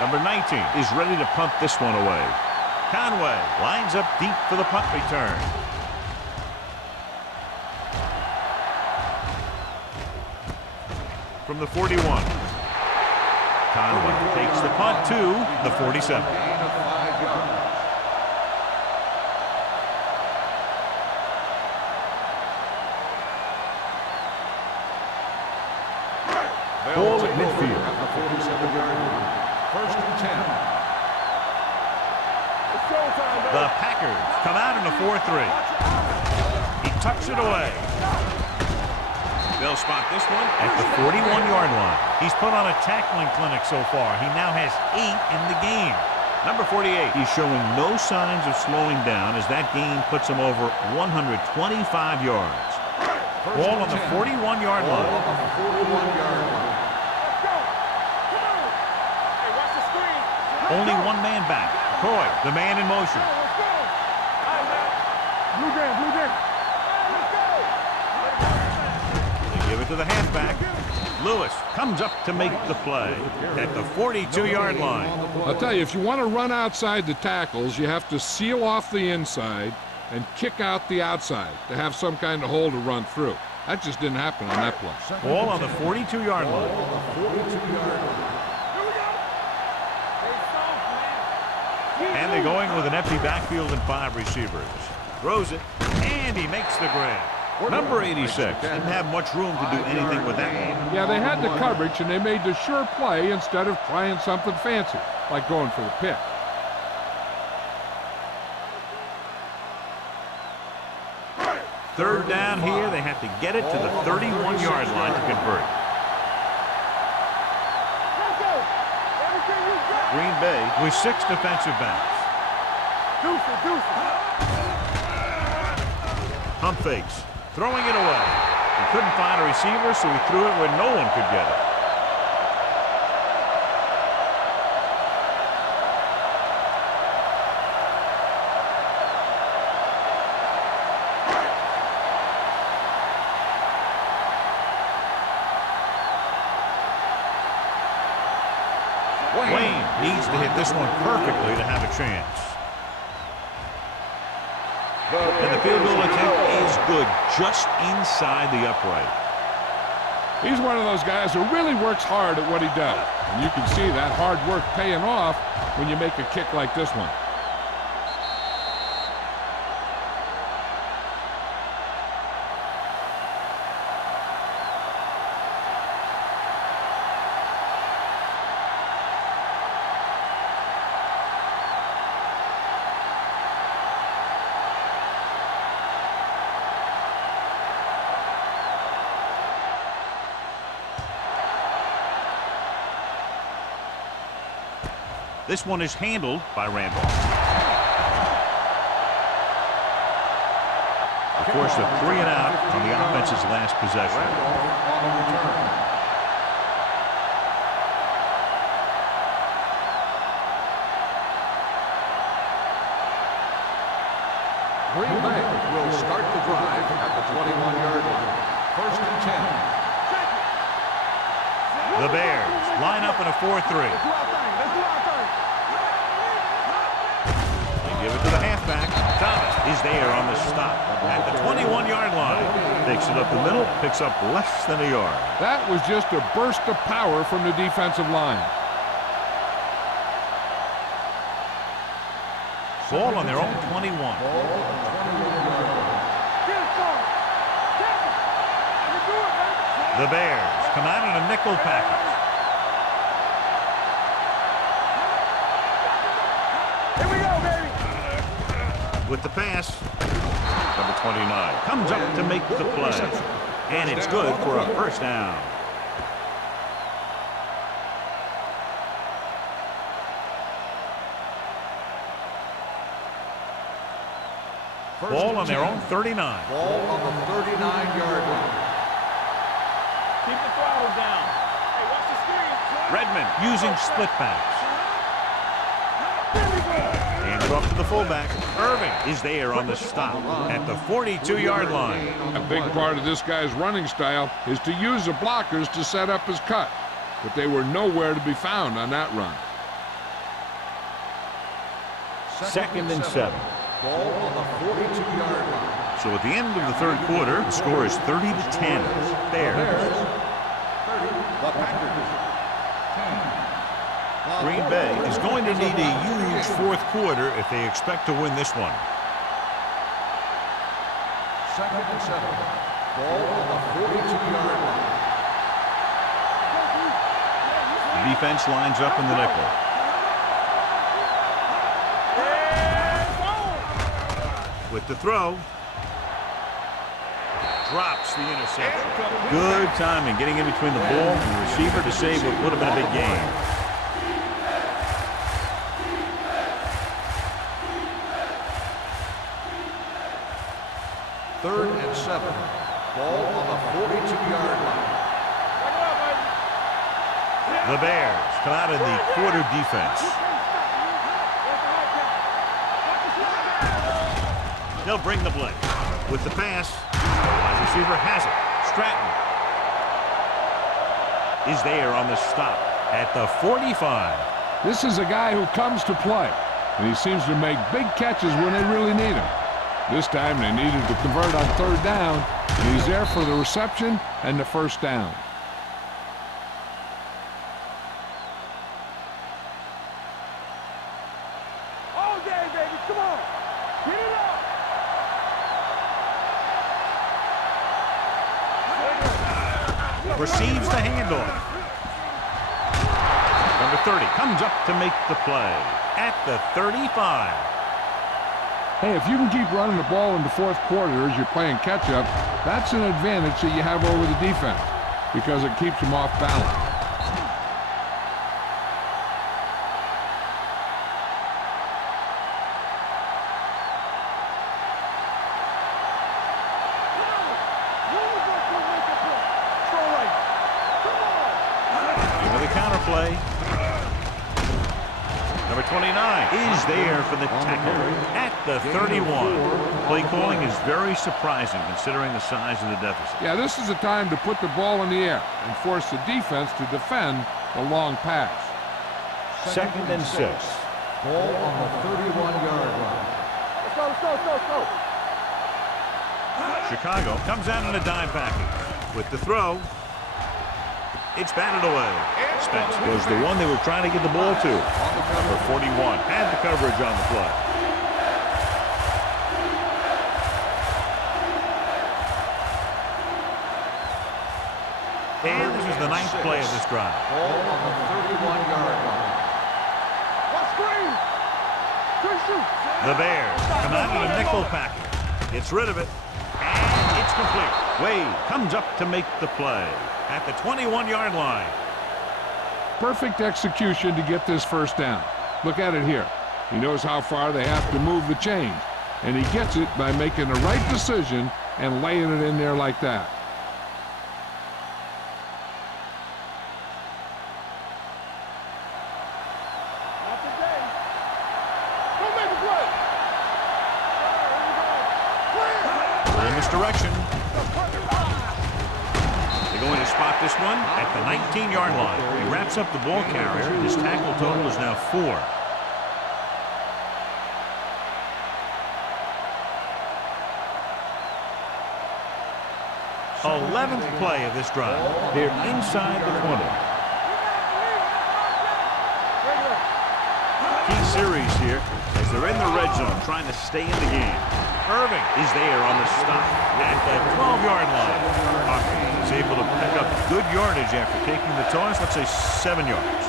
Number 19 is ready to punt this one away. Conway lines up deep for the punt return. From the 41. Conway takes the punt to the 47. Gain of 5 yards. Ball at midfield. At the 47-yard line. First and 10. The Packers come out in a 4-3. He tucks it away. They'll spot this one at the 41-yard line. He's put on a tackling clinic so far. He now has 8 in the game. Number 48, he's showing no signs of slowing down as that gain puts him over 125 yards. Ball on the 41-yard Ball line. on the 41-yard line. Only one man back. Coy, the man in motion. Blue game. They give it to the halfback. Lewis comes up to make the play at the 42-yard line. I'll tell you, if you want to run outside the tackles, you have to seal off the inside and kick out the outside to have some kind of hole to run through. That just didn't happen on that play. Ball on the 42-yard line. On the 42-yard line. And they're going with an empty backfield and 5 receivers. Throws it, and he makes the grab. Number 86 didn't have much room to do anything with that one. Yeah, they had the coverage, and they made the sure play instead of trying something fancy, like going for the pick. Third down here, they have to get it to the 31-yard line to convert. Green Bay with 6 defensive backs. Pump fakes, throwing it away. He couldn't find a receiver, so he threw it where no one could get it. Wayne needs to hit this one perfectly to have a chance. And the field goal attempt is good, just inside the upright. He's one of those guys who really works hard at what he does. And you can see that hard work paying off when you make a kick like this one. This one is handled by Randall. Of course, a 3 and out on the offense's last possession. On the return. Green Bay will start the drive at the 21-yard line. First and 10. The Bears line up in a 4-3. They give it to the halfback. Thomas is there on the stop at the 21-yard line. Takes it up the middle, picks up less than a yard. That was just a burst of power from the defensive line. Ball on their own 21. The Bears come out in a nickel package. Here we go, baby. With the pass, number 29 comes up to make the play. And it's good for a first down. Ball on their own 39. Ball on the 39-yard line. Keep the throttle down. Hey, watch the screen. Redmond using split backs. Hands it off to the fullback. Irving is there on the stop at the 42-yard line. A big part of this guy's running style is to use the blockers to set up his cut. But they were nowhere to be found on that run. Second and 7. Ball on the 42-yard line. So at the end of the third quarter, the score is 30-10. Bears. 30. The Packers. 10. Green Bay is going to need a huge fourth quarter if they expect to win this one. Second and 7. Ball on the 42-yard line. The defense lines up in the nickel. With the throw. Drops the interception. Good timing getting in between the ball and the receiver to save what would have been a big game. Third and 7. Ball on the 42-yard line. The Bears come out in the quarter defense. They'll bring the blitz. With the pass, the wide receiver has it. Stratton is there on the stop at the 45. This is a guy who comes to play, and he seems to make big catches when they really need him. This time they needed to convert on third down, and he's there for the reception and the first down. All day, baby. Come on. Get it up. Receives the handoff. Number 30 comes up to make the play at the 35. Hey, if you can keep running the ball in the fourth quarter as you're playing catch-up, that's an advantage that you have over the defense because it keeps them off balance. Into the counter play. Number 29 is there for the tackle at the 31. Play calling is very surprising considering the size of the deficit. Yeah, this is the time to put the ball in the air and force the defense to defend the long pass. Second and 6. Ball on the 31-yard line. Let's go, let's go, let's go, let's go. Chicago comes out in a dime package. With the throw, it's batted away. Spence was the one they were trying to get the ball to. Number 41 had the coverage on the play. And this is the ninth play of this drive. Ball on the 31-yard line. Watch screen. Good shoot. The Bears come out in a nickel package. Gets rid of it. And it's complete. Wade comes up to make the play at the 21-yard line. Perfect execution to get this first down. Look at it here. He knows how far they have to move the chains, and he gets it by making the right decision and laying it in there like that. misdirection. They're going to spot this one at the 19-yard line. He wraps up the ball carrier. His tackle total is now 4. 11th play of this drive. They're inside the 20. Key series here as they're in the red zone trying to stay in the game. Irving is there on the stop at the 12-yard line. Hawkins is able to pick up good yardage after taking the toss, let's say 7 yards.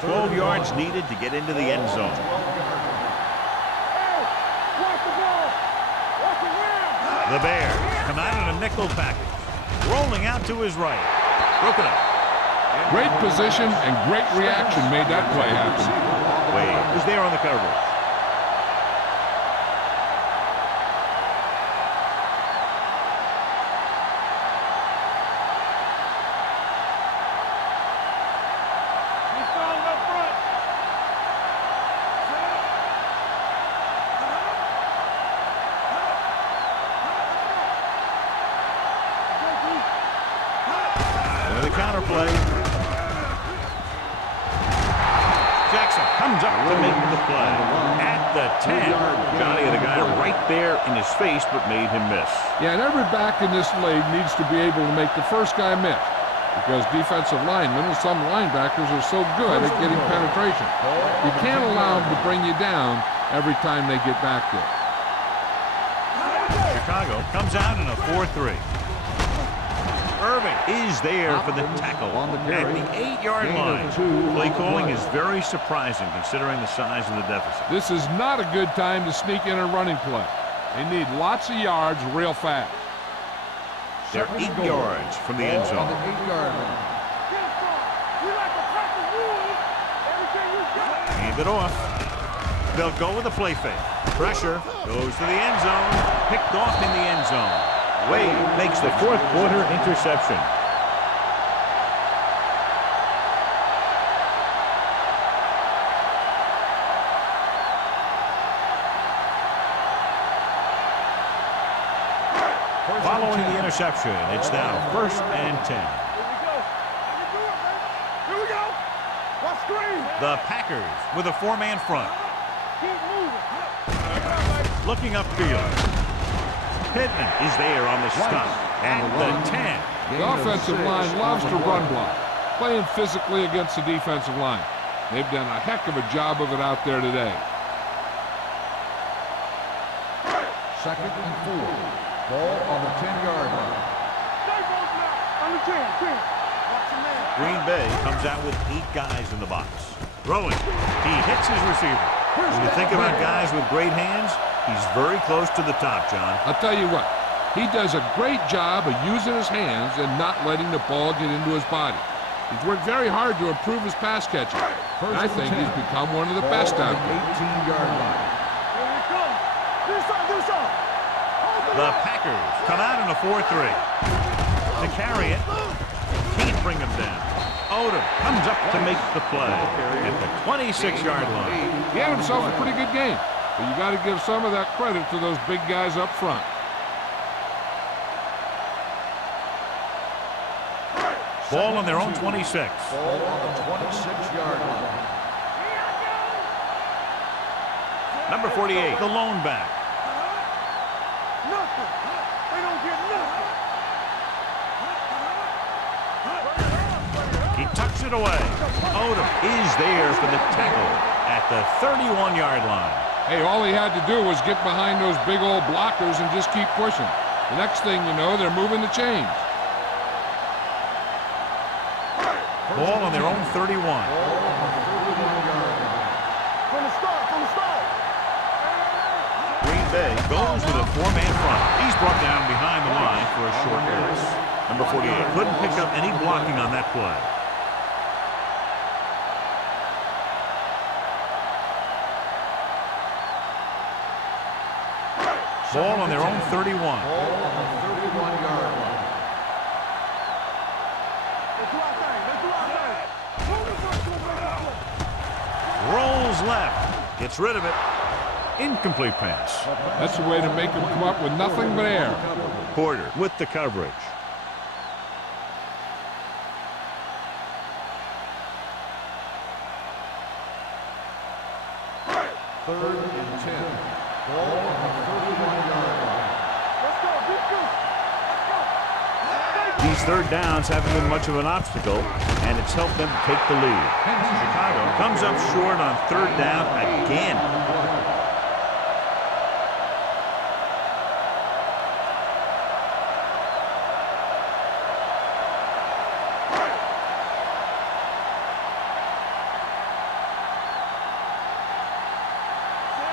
$12 yards needed to get into the end zone. The Bears come out in a nickel package. Rolling out to his right. Broken up. Great position and great reaction made that play happen. Wade was there on the coverage. The counter play. Jackson comes up to make the play. At the 10. Johnny had a guy right there in his face, but made him miss. Yeah, and every back in this league needs to be able to make the first guy miss, because defensive linemen and some linebackers are so good at getting penetration. You can't allow them to bring you down every time they get back there. Chicago comes out in a 4-3. Irving is there for the tackle at the 8-yard line. Play calling is very surprising considering the size of the deficit. This is not a good time to sneak in a running play. They need lots of yards real fast. They're 8 yards from the end zone. Hand it off. They'll go with a play fake. Pressure goes to the end zone. Picked off in the end zone. Wade makes the 4th quarter interception. Following the interception, it's now 1st and 10. Here we go. Watch screen. The Packers with a 4-man front. Keep moving. Looking upfield. Pittman is there on the stop at the 10. The offensive line loves to run block, playing physically against the defensive line. They've done a heck of a job of it out there today. 2nd and 4. Ball on the 10-yard line. On the 10. Green Bay comes out with 8 guys in the box. Throwing. He hits his receiver. When you think about guys with great hands, he's very close to the top, John. I'll tell you what, he does a great job of using his hands and not letting the ball get into his body. He's worked very hard to improve his pass catching. And I think he's become one of the best out there. 18-yard line. The Packers come out in a 4-3. To carry it, can't bring him down. Odom comes up to make the play at the 26-yard line. He had himself a pretty good game, but you got to give some of that credit to those big guys up front. Ball on their own 26. Ball on the 26-yard line. Number 48, the lone back. Nothing. They don't get nothing. He tucks it away. Odom is there for the tackle at the 31-yard line. Hey, all he had to do was get behind those big old blockers and just keep pushing. The next thing you know, they're moving the chains. Ball on their own 31. From the start. Green Bay goes with a 4-man front. He's brought down behind the line for a short pass. Number 48 couldn't pick up any blocking on that play. Ball on their own 31. Ball on the 31-yard line. Rolls left. Gets rid of it. Incomplete pass. That's a way to make him come up with nothing but air. Porter with the coverage. Third and 10. Ball on the 31-yard line. Let's go, defense. Let's go. These third downs haven't been much of an obstacle, and it's helped them take the lead. Chicago comes up short on third down again.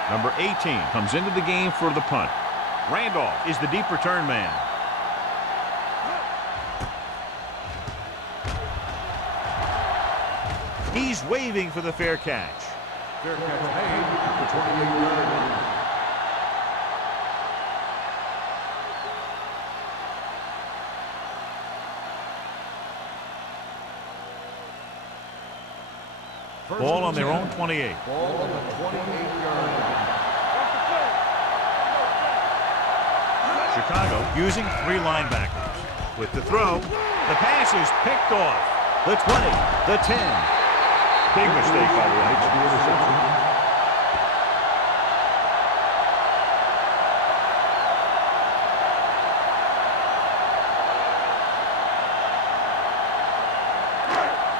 Number 18 comes into the game for the punt. Randolph is the deep return man. He's waving for the fair catch. Fair catch made at the 28-yard line. Ball on their own 28. Ball on the 28-yard line. Chicago using three linebackers. With the throw, the pass is picked off. The 20, the 10. Big mistake by the way.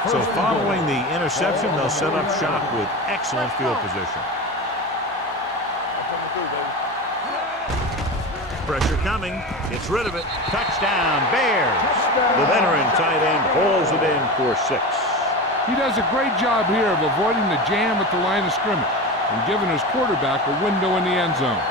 So following the interception, they'll set up shop with excellent field position. Pressure coming. Gets rid of it. Touchdown, Bears. The veteran tight end hauls it in for 6. He does a great job here of avoiding the jam at the line of scrimmage and giving his quarterback a window in the end zone.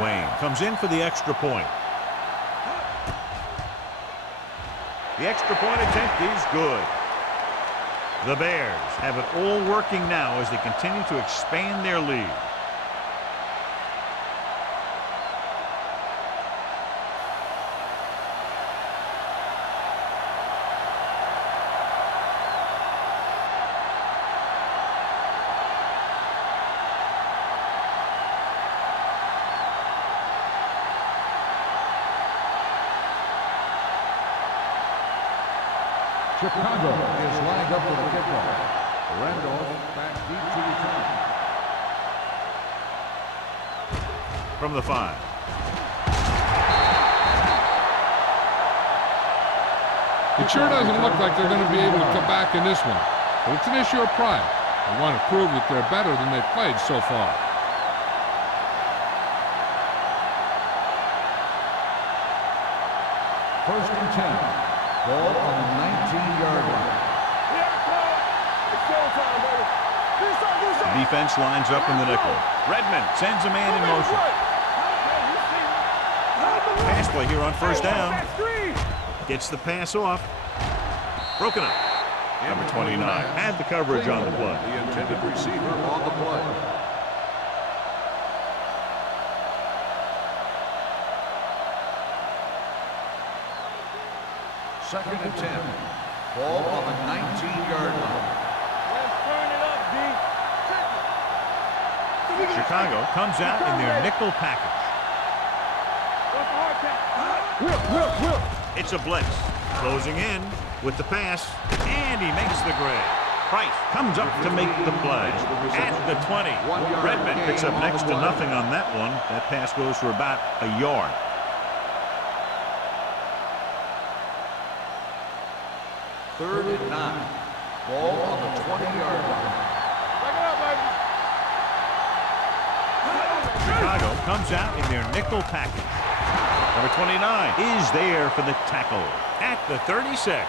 Wayne comes in for the extra point. The extra point attempt is good. The Bears have it all working now as they continue to expand their lead. Chicago is lined up for the kickoff. Randolph back deep to return. From the 5. It sure doesn't look like they're going to be able to come back in this one, but it's an issue of pride. They want to prove that they're better than they've played so far. First and 10. Ball on the 19-yard line. It's showtime, baby. The defense lines up in the nickel. Redmond sends a man in motion. Pass play here on first down. Gets the pass off. Broken up. Number 29 had the coverage on the play. The intended receiver on the play. Second and 10. Ball on the 19-yard line. Let's turn it up, D. Chicago comes out in their nickel package. What's the hard pass? Whip. It's a blitz. Closing in with the pass, and he makes the grab. Price comes up to make the play. At the 20. Redmond picks up next to nothing on that one. That pass goes for about a yard. Third and 9. Ball on the 20-yard line. Back it up, baby. Chicago comes out in their nickel package. Number 29 is there for the tackle at the 36.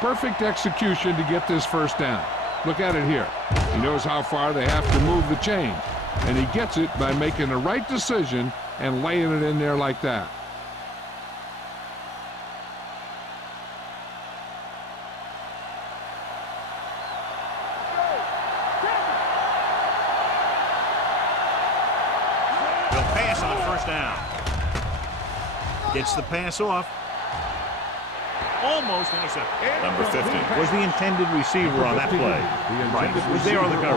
Perfect execution to get this first down. Look at it here. He knows how far they have to move the chain, and he gets it by making the right decision and laying it in there like that. down. Gets the pass off. Almost intercepted. Number 15 was the intended receiver on that play. Right, was there on the cover.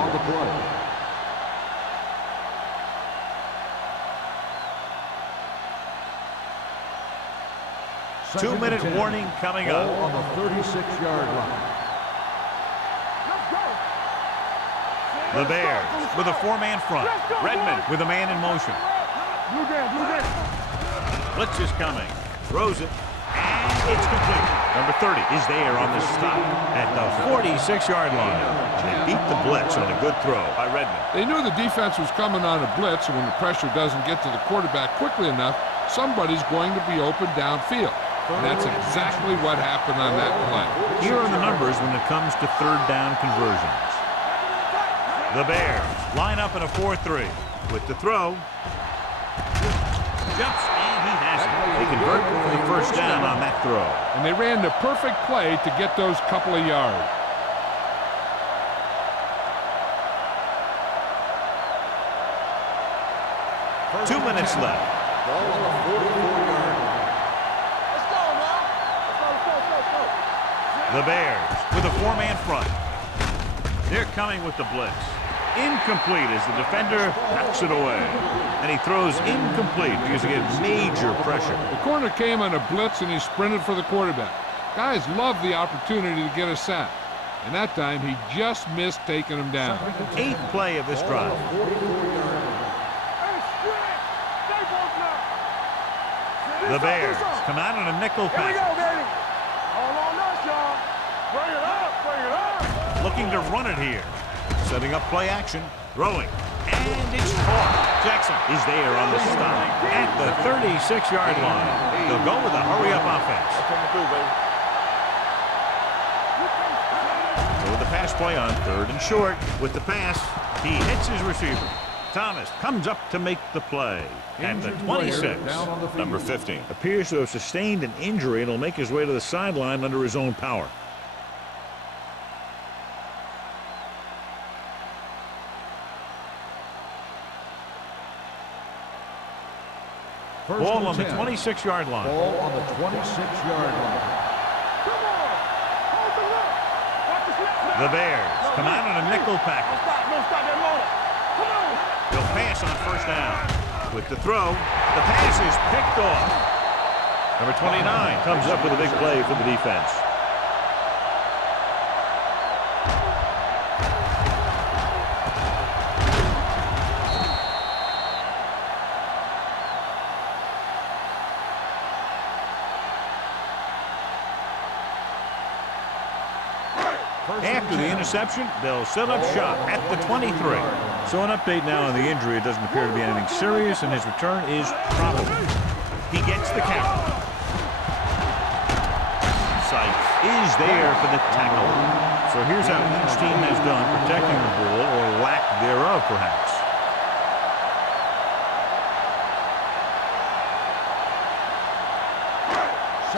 2-minute warning coming up. On the 36-yard line. The Bears with a 4-man front. Redmond with a man in motion. Blitz is coming. Throws it. And it's complete. Number 30 is there on the stop at the 46-yard line. And they beat the blitz on a good throw by Redmond. They knew the defense was coming on a blitz, and when the pressure doesn't get to the quarterback quickly enough, somebody's going to be open downfield. And that's exactly what happened on that play. Here are the numbers when it comes to third down conversions. The Bears line up in a 4-3 with the throw. Jumps, and he has it. They convert for the first down on that throw. And they ran the perfect play to get those couple of yards. First 2 minutes left. Ball on the 44-yard line. The Bears with a 4-man front. They're coming with the blitz. Incomplete as the defender backs it away. And he throws incomplete because he gets major pressure. The corner came on a blitz and he sprinted for the quarterback. Guys love the opportunity to get a sack. And that time he just missed taking him down. 8th play of this drive. The Bears come out on a nickel pass. Looking to run it here. Setting up play action. Throwing. And it's caught. Jackson is there on the stop at the 36-yard line. They'll go with a hurry-up offense. So with the pass play on 3rd and short. With the pass, he hits his receiver. Thomas comes up to make the play at the 26. Number 15 appears to have sustained an injury and will make his way to the sideline under his own power. Ball on the 26-yard line. Ball on the 26-yard line. The Bears come out on a nickel package. They'll pass on first down. With the throw, the pass is picked off. Number 29 comes up with a big play for the defense. After the interception, they'll set up shop at the 23. So an update now on the injury. It doesn't appear to be anything serious, and his return is probable. He gets the count. Sykes is there for the tackle. So here's how each team has done protecting the ball, or lack thereof, perhaps.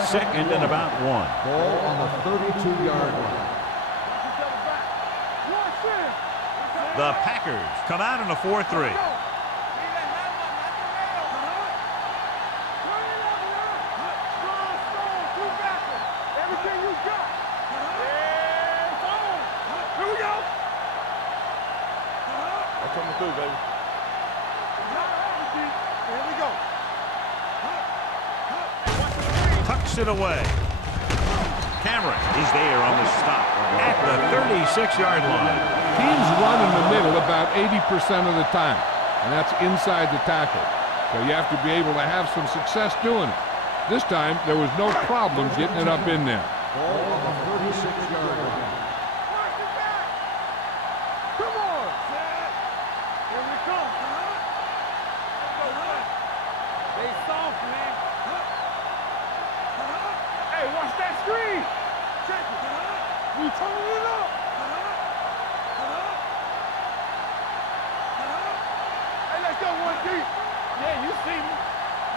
Second and about 1. Ball on the 32-yard line. The Packers come out in a 4-3. Tucks it away. Cameron is there on the stop at the 36-yard line. Teams run in the middle about 80% of the time, and that's inside the tackle. So you have to be able to have some success doing it. This time, there was no problem getting it up in there. Ball on the 36-yard line. Come on! Here we come. They soft, man. Hey, watch that screen! Check it. We turning it up. Hey, let's go one deep. Yeah, you see me.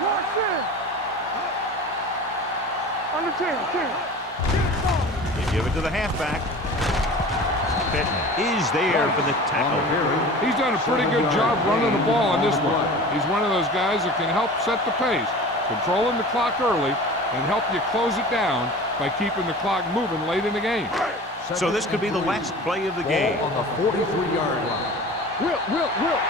Watch it. Under 10. They give it to the halfback. Pittman is there for the tackle. He's done a pretty good job running the ball on this one. He's one of those guys that can help set the pace, controlling the clock early, and help you close it down by keeping the clock moving late in the game. So this could be the last play of the game. On the 43-yard line. Will.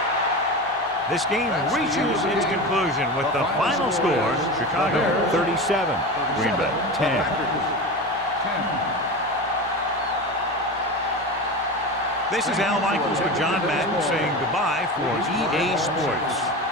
This game reaches its conclusion with the final score, Chicago 37, Green Bay 10. This is Al Michaels with John Madden saying goodbye for EA Sports.